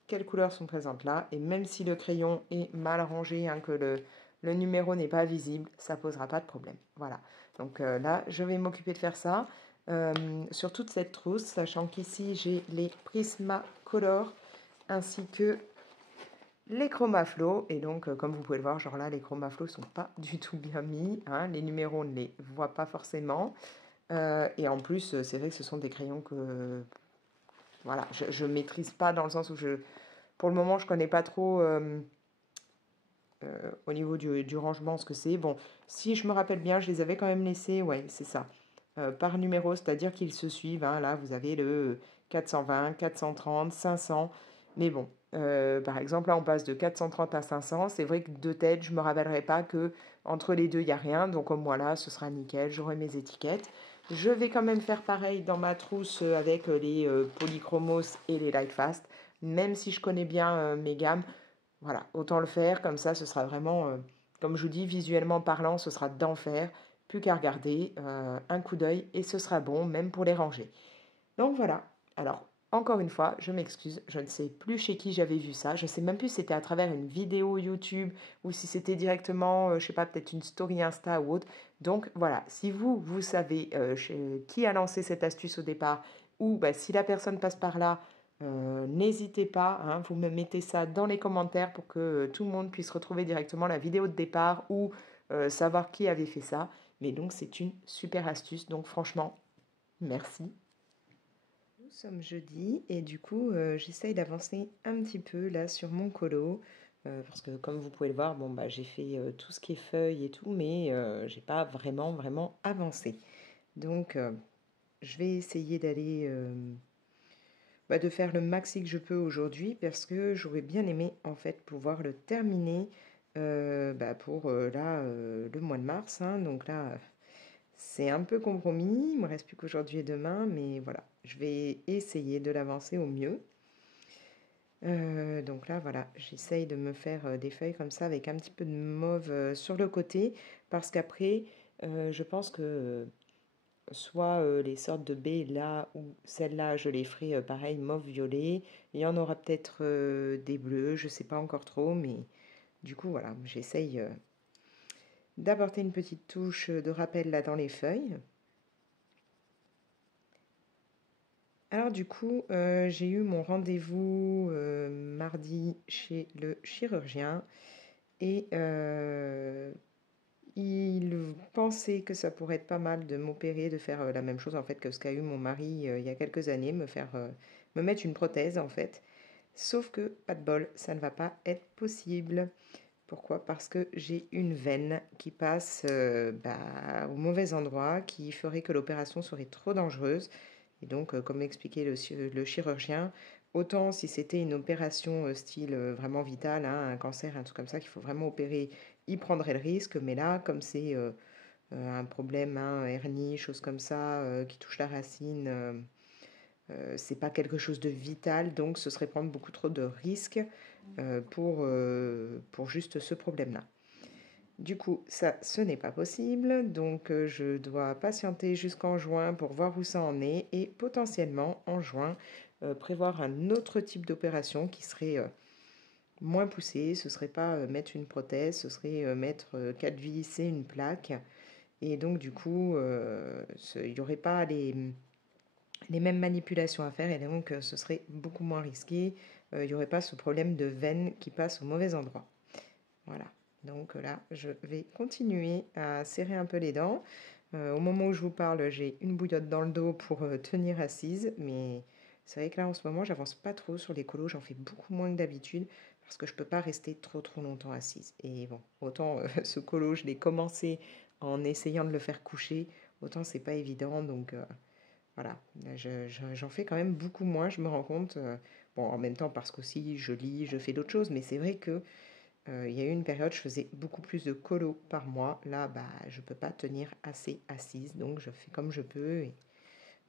quelles couleurs sont présentes là. Et même si le crayon est mal rangé, hein, que le numéro n'est pas visible, ça ne posera pas de problème. Voilà. Donc là, je vais m'occuper de faire ça sur toute cette trousse, sachant qu'ici, j'ai les Prismacolor ainsi que les chromaflows. Et donc, comme vous pouvez le voir, genre là, les chromaflows ne sont pas du tout bien mis, hein. Les numéros, on ne les voit pas forcément. Et en plus, c'est vrai que ce sont des crayons que voilà, je ne maîtrise pas dans le sens où pour le moment, je ne connais pas trop au niveau du rangement ce que c'est. Bon, si je me rappelle bien, je les avais quand même laissés, ouais, c'est ça, par numéro, c'est-à-dire qu'ils se suivent, hein. Là, vous avez le 420, 430, 500. Mais bon, par exemple, là, on passe de 430 à 500. C'est vrai que de tête, je ne me rappellerai pas que entre les deux, il n'y a rien. Donc, au moins là, ce sera nickel. J'aurai mes étiquettes. Je vais quand même faire pareil dans ma trousse avec les Polychromos et les Lightfast. Même si je connais bien mes gammes, voilà, autant le faire. Comme ça, ce sera vraiment, comme je vous dis, visuellement parlant, ce sera d'enfer. Plus qu'à regarder, un coup d'œil et ce sera bon, même pour les ranger. Donc voilà. Alors, encore une fois, je m'excuse, je ne sais plus chez qui j'avais vu ça. Je ne sais même plus si c'était à travers une vidéo YouTube ou si c'était directement, je ne sais pas, peut-être une story Insta ou autre. Donc voilà, si vous savez qui a lancé cette astuce au départ ou bah, si la personne passe par là, n'hésitez pas, hein, vous me mettez ça dans les commentaires pour que tout le monde puisse retrouver directement la vidéo de départ ou savoir qui avait fait ça. Mais donc c'est une super astuce, donc franchement, merci. Nous sommes jeudi et du coup j'essaye d'avancer un petit peu là sur mon colo parce que comme vous pouvez le voir, bon bah j'ai fait tout ce qui est feuilles et tout mais j'ai pas vraiment avancé. Donc je vais essayer d'aller de faire le maxi que je peux aujourd'hui parce que j'aurais bien aimé en fait pouvoir le terminer pour là le mois de mars, hein. Donc là, c'est un peu compromis. Il me reste plus qu'aujourd'hui et demain, mais voilà, je vais essayer de l'avancer au mieux. Donc là, voilà, j'essaye de me faire des feuilles comme ça avec un petit peu de mauve sur le côté parce qu'après, je pense que soit les sortes de baies là ou celles-là, je les ferai pareil, mauve-violet. Il y en aura peut-être des bleus, je sais pas encore trop, mais du coup, voilà, j'essaye d'apporter une petite touche de rappel là dans les feuilles. Alors du coup, j'ai eu mon rendez-vous mardi chez le chirurgien et il pensait que ça pourrait être pas mal de m'opérer, de faire la même chose en fait que ce qu'a eu mon mari il y a quelques années, me mettre une prothèse en fait. Sauf que, pas de bol, ça ne va pas être possible. Pourquoi? Parce que j'ai une veine qui passe au mauvais endroit, qui ferait que l'opération serait trop dangereuse. Et donc, comme expliquait le chirurgien, autant si c'était une opération style vraiment vitale, hein, un cancer, un truc comme ça, qu'il faut vraiment opérer, il prendrait le risque. Mais là, comme c'est un problème, hein, hernie, choses comme ça, qui touche la racine, c'est pas quelque chose de vital, donc ce serait prendre beaucoup trop de risques pour juste ce problème-là. Du coup, ça, ce n'est pas possible, donc je dois patienter jusqu'en juin pour voir où ça en est et potentiellement en juin prévoir un autre type d'opération qui serait moins poussé. Ce serait pas mettre une prothèse, ce serait mettre 4 vis et une plaque. Et donc du coup, il n'y aurait pas les mêmes manipulations à faire et donc ce serait beaucoup moins risqué. Il n'y aurait pas ce problème de veine qui passe au mauvais endroit. Voilà. Donc là, je vais continuer à serrer un peu les dents. Au moment où je vous parle, j'ai une bouillotte dans le dos pour tenir assise, mais c'est vrai que là, en ce moment, j'avance pas trop sur les colos. J'en fais beaucoup moins que d'habitude parce que je peux pas rester trop longtemps assise. Et bon, autant ce colo, je l'ai commencé en essayant de le faire coucher, autant c'est pas évident. Donc voilà, j'en fais quand même beaucoup moins, je me rends compte. Bon, en même temps, parce qu'aussi je lis, je fais d'autres choses, mais c'est vrai que il y a eu une période, je faisais beaucoup plus de colo par mois. Là, je peux pas tenir assez assise, donc je fais comme je peux. Et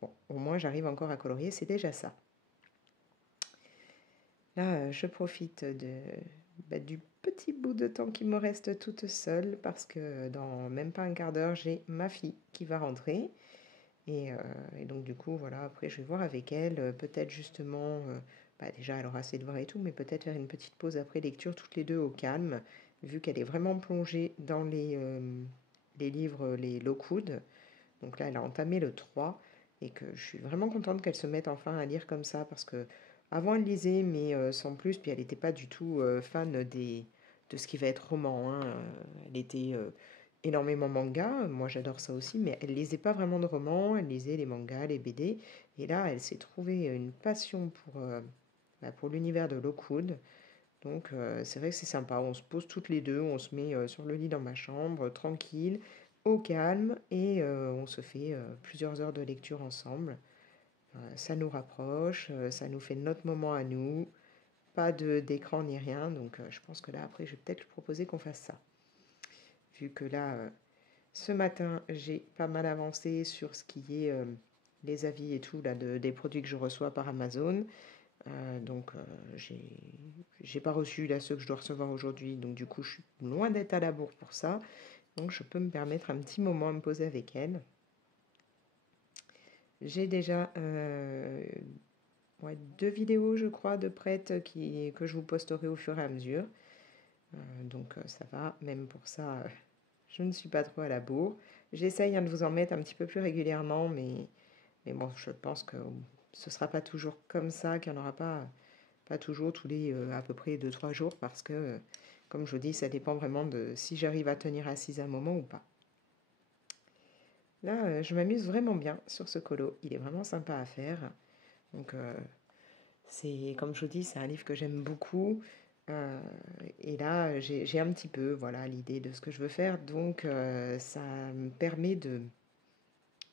bon, au moins, j'arrive encore à colorier, c'est déjà ça. Là, je profite du petit bout de temps qui me reste toute seule parce que dans même pas un quart d'heure, j'ai ma fille qui va rentrer. Et donc, du coup, voilà, après, je vais voir avec elle. Peut-être justement, déjà, elle aura ses devoirs et tout, mais peut-être faire une petite pause après lecture, toutes les deux au calme, vu qu'elle est vraiment plongée dans les livres, les Lockwood. Donc là, elle a entamé le 3 et que je suis vraiment contente qu'elle se mette enfin à lire comme ça parce que avant elle lisait, mais sans plus, puis elle n'était pas du tout fan de ce qui va être roman, hein. Elle était énormément manga, moi j'adore ça aussi, mais elle lisait pas vraiment de romans, elle lisait les mangas, les BD, et là elle s'est trouvée une passion pour l'univers de Lockwood. Donc c'est vrai que c'est sympa, on se pose toutes les deux, on se met sur le lit dans ma chambre, tranquille, au calme, et on se fait plusieurs heures de lecture ensemble. Ça nous rapproche, ça nous fait notre moment à nous, pas d'écran ni rien, donc je pense que là après je vais peut-être lui proposer qu'on fasse ça. Vu que là, ce matin, j'ai pas mal avancé sur ce qui est les avis et tout là, des produits que je reçois par Amazon. Donc, j'ai pas reçu là ceux que je dois recevoir aujourd'hui. Donc, du coup, je suis loin d'être à la bourre pour ça. Donc, je peux me permettre un petit moment à me poser avec elle. J'ai déjà ouais, 2 vidéos, je crois, de prêtes que je vous posterai au fur et à mesure. Donc, ça va. Même pour ça, je ne suis pas trop à la bourre. J'essaye hein, de vous en mettre un petit peu plus régulièrement, mais bon, je pense que ce sera pas toujours comme ça, qu'il n'y en aura pas toujours tous les à peu près 2 3 jours parce que, comme je vous dis, ça dépend vraiment de si j'arrive à tenir assise un moment ou pas. Là, je m'amuse vraiment bien sur ce colo. Il est vraiment sympa à faire. Donc, c'est comme je vous dis, c'est un livre que j'aime beaucoup. Euh, et là, j'ai un petit peu, voilà, l'idée de ce que je veux faire. Donc, ça me permet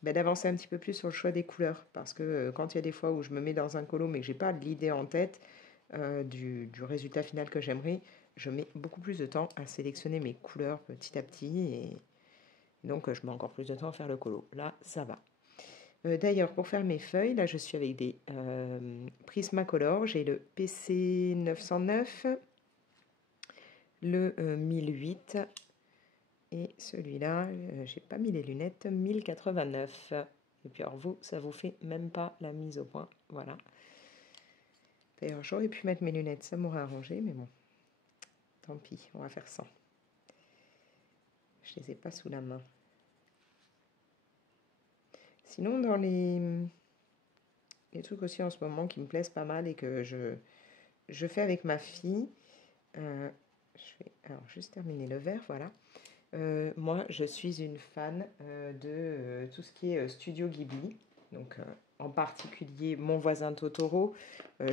d'avancer un petit peu plus sur le choix des couleurs. Parce que quand il y a des fois où je me mets dans un colo mais que j'ai pas l'idée en tête du résultat final que j'aimerais, je mets beaucoup plus de temps à sélectionner mes couleurs petit à petit et donc je mets encore plus de temps à faire le colo. Là, ça va. D'ailleurs, pour faire mes feuilles, là je suis avec des Prismacolor. J'ai le PC 909, le 1008 et celui-là, j'ai pas mis les lunettes, 1089. Et puis alors vous, ça vous fait même pas la mise au point. Voilà. D'ailleurs, j'aurais pu mettre mes lunettes, ça m'aurait arrangé, mais bon, tant pis, on va faire sans. Je les ai pas sous la main. Sinon, dans les trucs aussi en ce moment qui me plaisent pas mal et que je fais avec ma fille, je vais alors juste terminer le verre, voilà. Moi, je suis une fan de tout ce qui est Studio Ghibli. Donc, en particulier, Mon voisin Totoro.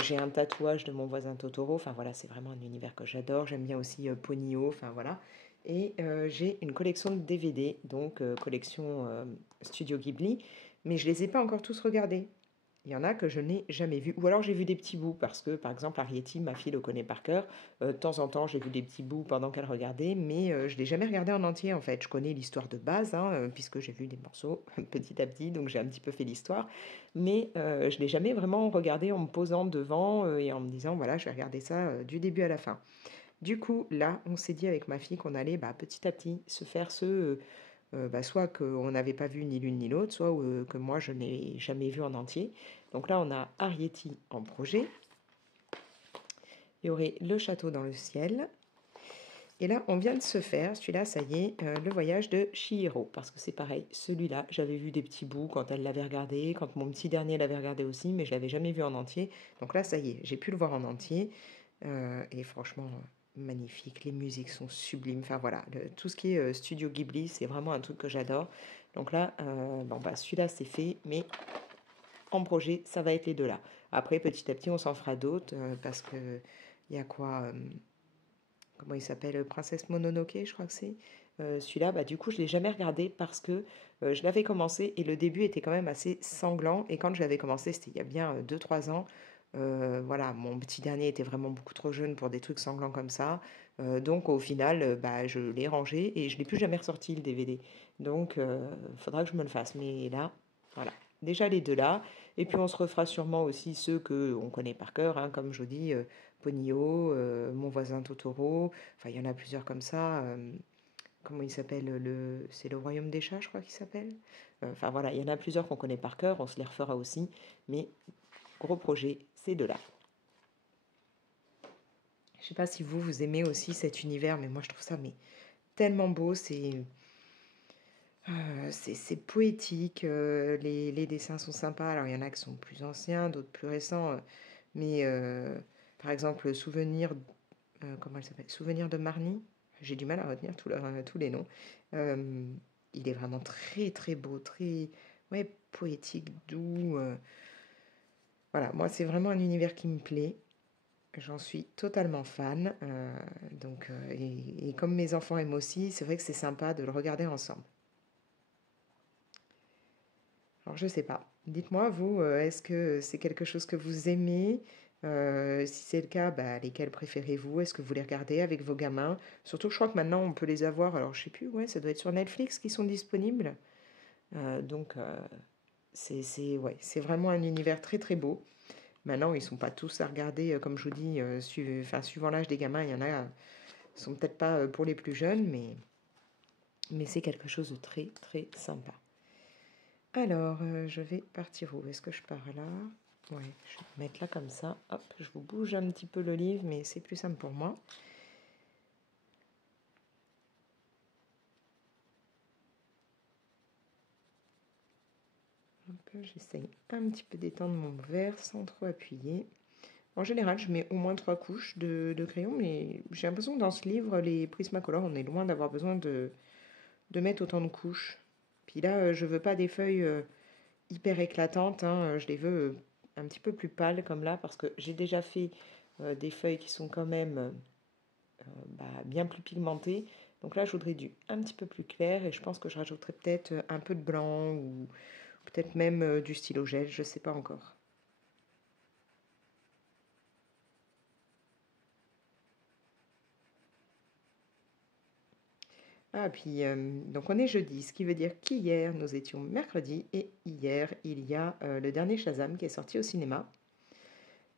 J'ai un tatouage de Mon voisin Totoro. Enfin, voilà, c'est vraiment un univers que j'adore. J'aime bien aussi Ponyo. Enfin, voilà. Et j'ai une collection de DVD, donc collection Studio Ghibli. Mais je ne les ai pas encore tous regardés. Il y en a que je n'ai jamais vus. Ou alors j'ai vu des petits bouts parce que, par exemple, Arrietty, ma fille le connaît par cœur. De temps en temps, j'ai vu des petits bouts pendant qu'elle regardait, mais je ne l'ai jamais regardé en entier en fait. Je connais l'histoire de base, hein, puisque j'ai vu des morceaux petit à petit, donc j'ai un petit peu fait l'histoire. Mais je ne l'ai jamais vraiment regardé en me posant devant et en me disant, voilà, je vais regarder ça du début à la fin. Du coup, là, on s'est dit avec ma fille qu'on allait petit à petit se faire soit qu'on n'avait pas vu ni l'une ni l'autre, soit que moi je n'ai jamais vu en entier. Donc là, on a Arrietty en projet. Il y aurait Le château dans le ciel. Et là, on vient de se faire, celui-là, ça y est, le voyage de Chihiro. Parce que c'est pareil, celui-là, j'avais vu des petits bouts quand elle l'avait regardé, quand mon petit dernier l'avait regardé aussi, mais je l'avais jamais vu en entier. Donc là, ça y est, j'ai pu le voir en entier. Et franchement, magnifique. Les musiques sont sublimes. Enfin voilà, tout ce qui est Studio Ghibli, c'est vraiment un truc que j'adore. Donc là, celui-là, c'est fait, mais en projet, ça va être les deux là. Après, petit à petit, on s'en fera d'autres parce que il y a quoi comment il s'appelle, Princesse Mononoke, je crois que c'est. Celui-là, du coup, je ne l'ai jamais regardé parce que je l'avais commencé et le début était quand même assez sanglant. Et quand je l'avais commencé, c'était il y a bien 2-3 ans. Voilà, mon petit dernier était vraiment beaucoup trop jeune pour des trucs sanglants comme ça. Donc au final, je l'ai rangé et je ne l'ai plus jamais ressorti le DVD. Donc il faudra que je me le fasse. Mais là, voilà. Déjà les deux là. Et puis on se refera sûrement aussi ceux qu'on connaît par cœur, hein, comme je dis, Ponyo, Mon voisin Totoro. Enfin, il y en a plusieurs comme ça. Comment il s'appelle C'est le Royaume des chats, je crois qu'il s'appelle. Enfin voilà, il y en a plusieurs qu'on connaît par cœur. On se les refera aussi. Mais gros projet, ces deux-là. Je sais pas si vous aimez aussi cet univers, mais moi je trouve ça tellement beau. C'est poétique. Les dessins sont sympas. Alors il y en a qui sont plus anciens, d'autres plus récents. Mais par exemple, comment elle s'appelle? Souvenir de Marnie. J'ai du mal à retenir tous les noms. Euh, il est vraiment très très beau, très ouais, poétique, doux. Voilà, moi c'est vraiment un univers qui me plaît. J'en suis totalement fan. Et comme mes enfants aiment aussi, c'est vrai que c'est sympa de le regarder ensemble. Alors je sais pas. Dites-moi, vous, est-ce que c'est quelque chose que vous aimez? Si c'est le cas, lesquels préférez-vous? Est-ce que vous les regardez avec vos gamins? Surtout, je crois que maintenant, on peut les avoir. Alors, je sais plus, ouais, ça doit être sur Netflix qui sont disponibles. Donc, c'est vraiment un univers très très beau. Maintenant, ils sont pas tous à regarder, comme je vous dis, suivant l'âge des gamins, il y en a, sont peut-être pas pour les plus jeunes, mais c'est quelque chose de très très sympa. Alors, je vais partir où? Est-ce que je pars là? Ouais, je vais me mettre là comme ça. Hop, je vous bouge un petit peu le livre, mais c'est plus simple pour moi. J'essaye un petit peu d'étendre mon verre sans trop appuyer. En général, je mets au moins 3 couches de crayon, mais j'ai l'impression que dans ce livre, les Prismacolor, on est loin d'avoir besoin de mettre autant de couches. Puis là, je veux pas des feuilles hyper éclatantes, hein, je les veux un petit peu plus pâles comme là, parce que j'ai déjà fait des feuilles qui sont quand même bien plus pigmentées. Donc là, je voudrais du un petit peu plus clair et je pense que je rajouterai peut-être un peu de blanc ou peut-être même du stylo gel, je ne sais pas encore. Ah, puis donc on est jeudi, ce qui veut dire qu'hier nous étions mercredi et hier il y a le dernier Shazam qui est sorti au cinéma.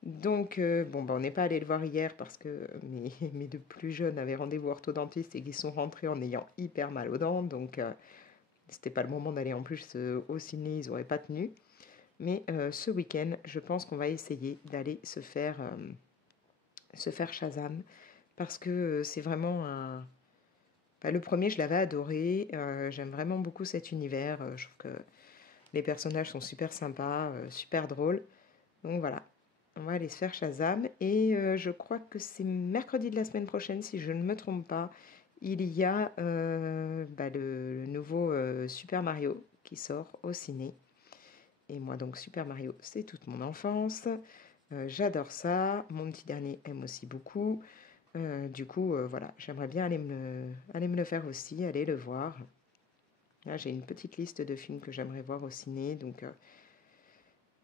Donc bon, bah, on n'est pas allé le voir hier parce que mes deux plus jeunes avaient rendez-vous orthodontiste et qu'ils sont rentrés en ayant hyper mal aux dents, donc c'était pas le moment d'aller en plus au ciné, ils n'auraient pas tenu. Mais ce week-end, je pense qu'on va essayer d'aller se faire Shazam parce que c'est vraiment un. Bah, le premier, je l'avais adoré. J'aime vraiment beaucoup cet univers. Je trouve que les personnages sont super sympas, super drôles. Donc voilà, on va aller se faire Shazam. Et je crois que c'est mercredi de la semaine prochaine, si je ne me trompe pas. Il y a bah, le nouveau Super Mario qui sort au ciné. Et moi, donc, Super Mario, c'est toute mon enfance. J'adore ça. Mon petit dernier aime aussi beaucoup. Du coup, voilà, j'aimerais bien aller me le faire aussi, aller le voir. Là, j'ai une petite liste de films que j'aimerais voir au ciné, donc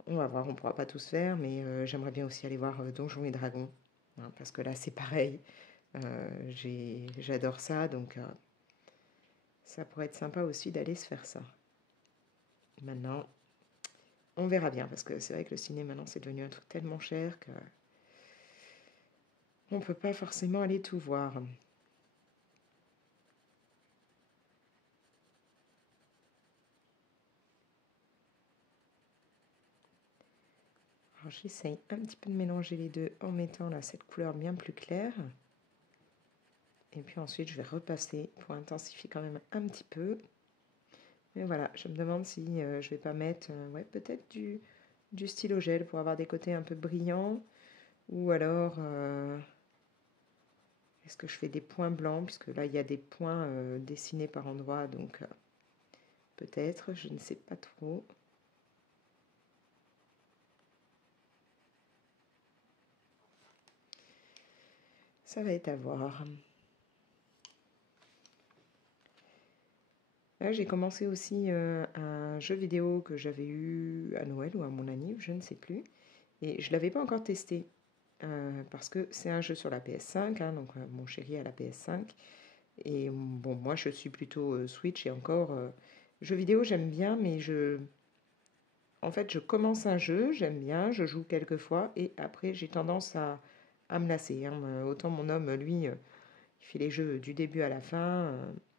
on va voir, on ne pourra pas tous faire, mais j'aimerais bien aussi aller voir Donjons et Dragons, hein, parce que là, c'est pareil. J'adore ça, donc ça pourrait être sympa aussi d'aller se faire ça. Maintenant, on verra bien, parce que c'est vrai que le ciné, maintenant, c'est devenu un truc tellement cher que on ne peut pas forcément aller tout voir. Alors j'essaye un petit peu de mélanger les deux en mettant là cette couleur bien plus claire. Et puis ensuite je vais repasser pour intensifier quand même un petit peu. Mais voilà, je me demande si je vais pas mettre ouais, peut-être du stylo gel pour avoir des côtés un peu brillants. Ou alors est-ce que je fais des points blancs, puisque là il y a des points dessinés par endroits, donc peut-être, je ne sais pas trop. Ça va être à voir. Là, j'ai commencé aussi un jeu vidéo que j'avais eu à Noël ou à mon anniv, je ne sais plus. Et je ne l'avais pas encore testé parce que c'est un jeu sur la PS5, hein, donc mon chéri a la PS5. Et bon, moi je suis plutôt Switch et encore jeu vidéo, j'aime bien, mais en fait, je commence un jeu, j'aime bien, je joue quelques fois et après j'ai tendance à me lasser, hein. Autant mon homme, lui, il fait les jeux du début à la fin,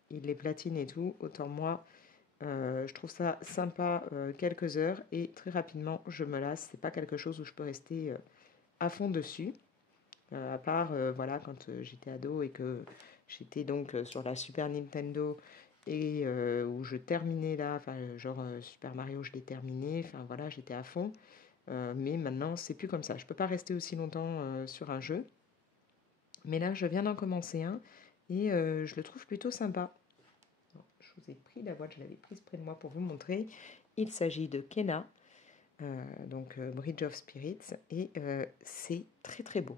il les platine et tout, autant moi. Je trouve ça sympa quelques heures et très rapidement je me lasse. C'est pas quelque chose où je peux rester à fond dessus. À part voilà quand j'étais ado et que j'étais donc sur la Super Nintendo et où je terminais là, enfin genre Super Mario je l'ai terminé, enfin voilà j'étais à fond. Mais maintenant c'est plus comme ça. Je peux pas rester aussi longtemps sur un jeu. Mais là je viens d'en commencer un et je le trouve plutôt sympa. Je vous ai pris la boîte, je l'avais prise près de moi pour vous montrer. Il s'agit de Kena, donc Bridge of Spirits, et c'est très très beau.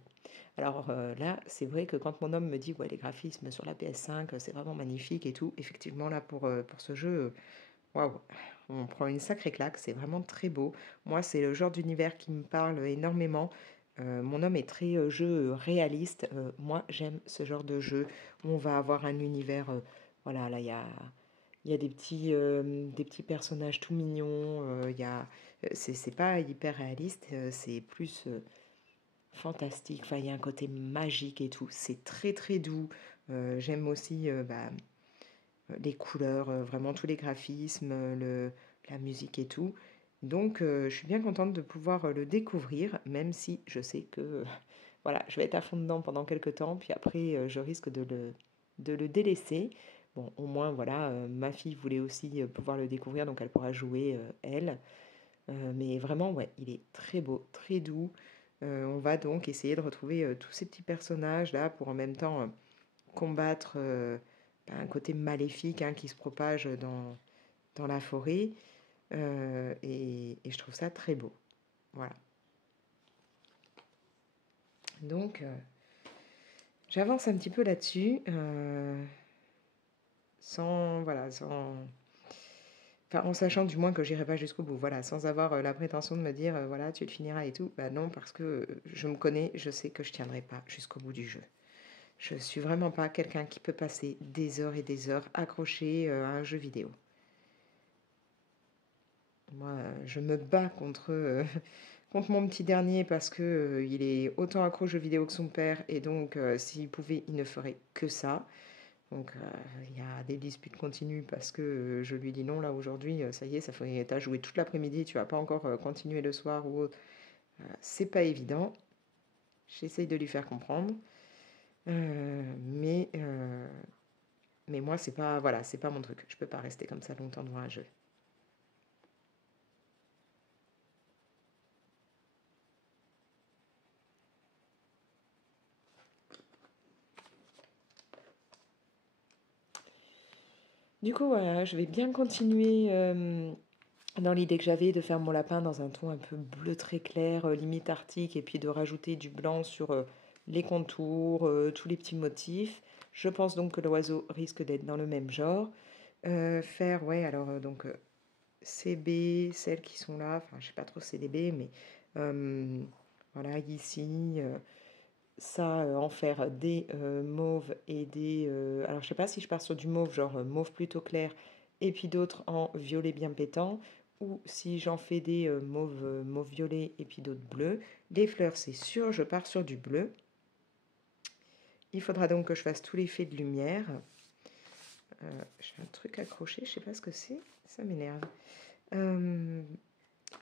Alors là, c'est vrai que quand mon homme me dit ouais, les graphismes sur la PS5, c'est vraiment magnifique et tout, effectivement là pour ce jeu, waouh, on prend une sacrée claque, c'est vraiment très beau. Moi, c'est le genre d'univers qui me parle énormément. Mon homme est très jeu réaliste. Moi, j'aime ce genre de jeu où on va avoir un univers. Voilà, là, il y a des petits personnages tout mignons. C'est pas hyper réaliste, c'est plus fantastique. Enfin, il y a un côté magique et tout. C'est très très doux. J'aime aussi bah, les couleurs, vraiment tous les graphismes, la musique et tout. Donc, je suis bien contente de pouvoir le découvrir, même si je sais que voilà, je vais être à fond dedans pendant quelques temps, puis après, je risque de le délaisser. Bon, au moins, voilà, ma fille voulait aussi pouvoir le découvrir, donc elle pourra jouer, elle. Mais vraiment, ouais, il est très beau, très doux. On va donc essayer de retrouver tous ces petits personnages-là pour en même temps combattre un côté maléfique hein, qui se propage dans la forêt. Et je trouve ça très beau. Voilà. Donc, j'avance un petit peu là-dessus. sans, voilà, sans, enfin, en sachant du moins que j'irai pas jusqu'au bout, voilà, sans avoir la prétention de me dire, voilà, tu le finiras et tout. Bah non, parce que je me connais, je sais que je tiendrai pas jusqu'au bout du jeu. Je suis vraiment pas quelqu'un qui peut passer des heures et des heures accroché à un jeu vidéo. Moi, je me bats contre, contre mon petit dernier parce que il est autant accro aux jeux vidéo que son père et donc s'il pouvait, il ne ferait que ça. Donc il y a des disputes continues parce que je lui dis non là aujourd'hui, ça y est, ça fait, t'as joué toute l'après-midi, tu vas pas encore continuer le soir ou autre. C'est pas évident. J'essaye de lui faire comprendre, mais moi c'est pas, voilà, c'est pas mon truc. Je peux pas rester comme ça longtemps devant un jeu. Du coup, voilà, je vais bien continuer dans l'idée que j'avais de faire mon lapin dans un ton un peu bleu très clair, limite arctique, et puis de rajouter du blanc sur les contours, tous les petits motifs. Je pense donc que l'oiseau risque d'être dans le même genre. Faire, ouais, alors donc CB, celles qui sont là, enfin je sais pas trop CDB, mais euh, voilà, ici, ça, en faire des mauves et des... alors je sais pas si je pars sur du mauve, genre mauve plutôt clair, et puis d'autres en violet bien pétant, ou si j'en fais des mauve violet et puis d'autres bleus. Les fleurs, c'est sûr, je pars sur du bleu. Il faudra donc que je fasse tout l'effet de lumière. J'ai un truc accroché, je sais pas ce que c'est, ça m'énerve.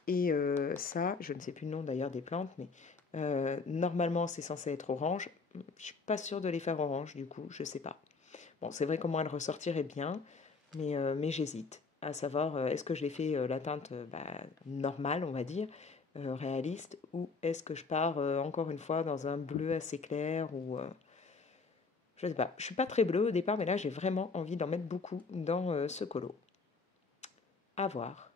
Et ça, je ne sais plus le nom d'ailleurs des plantes, mais normalement c'est censé être orange. Je suis pas sûre de les faire orange du coup, je sais pas. Bon, c'est vrai qu'au moins elle ressortirait bien, mais j'hésite à savoir est-ce que je les fais la teinte bah, normale, on va dire, réaliste, ou est-ce que je pars encore une fois dans un bleu assez clair ou je sais pas. Je suis pas très bleue au départ, mais là j'ai vraiment envie d'en mettre beaucoup dans ce colo. À voir.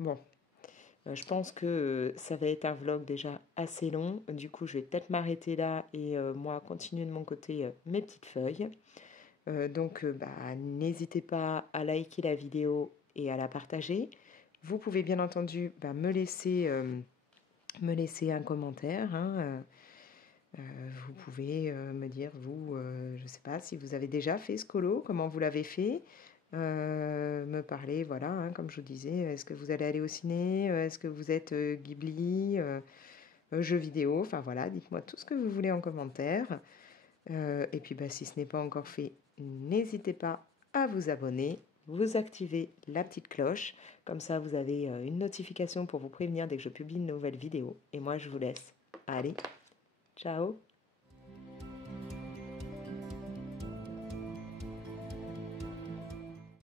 Bon, je pense que ça va être un vlog déjà assez long. Du coup, je vais peut-être m'arrêter là et moi continuer de mon côté mes petites feuilles. Donc, bah, n'hésitez pas à liker la vidéo et à la partager. Vous pouvez bien entendu bah, me laisser un commentaire, hein, vous pouvez me dire, vous, je ne sais pas, si vous avez déjà fait ce colo, comment vous l'avez fait. Me parler, voilà, hein, comme je vous disais, est-ce que vous allez aller au ciné, est-ce que vous êtes Ghibli, jeux vidéo, enfin voilà, dites-moi tout ce que vous voulez en commentaire. Et puis bah, si ce n'est pas encore fait, n'hésitez pas à vous abonner, vous activez la petite cloche, comme ça vous avez une notification pour vous prévenir dès que je publie une nouvelle vidéo. Et moi je vous laisse. Allez, ciao!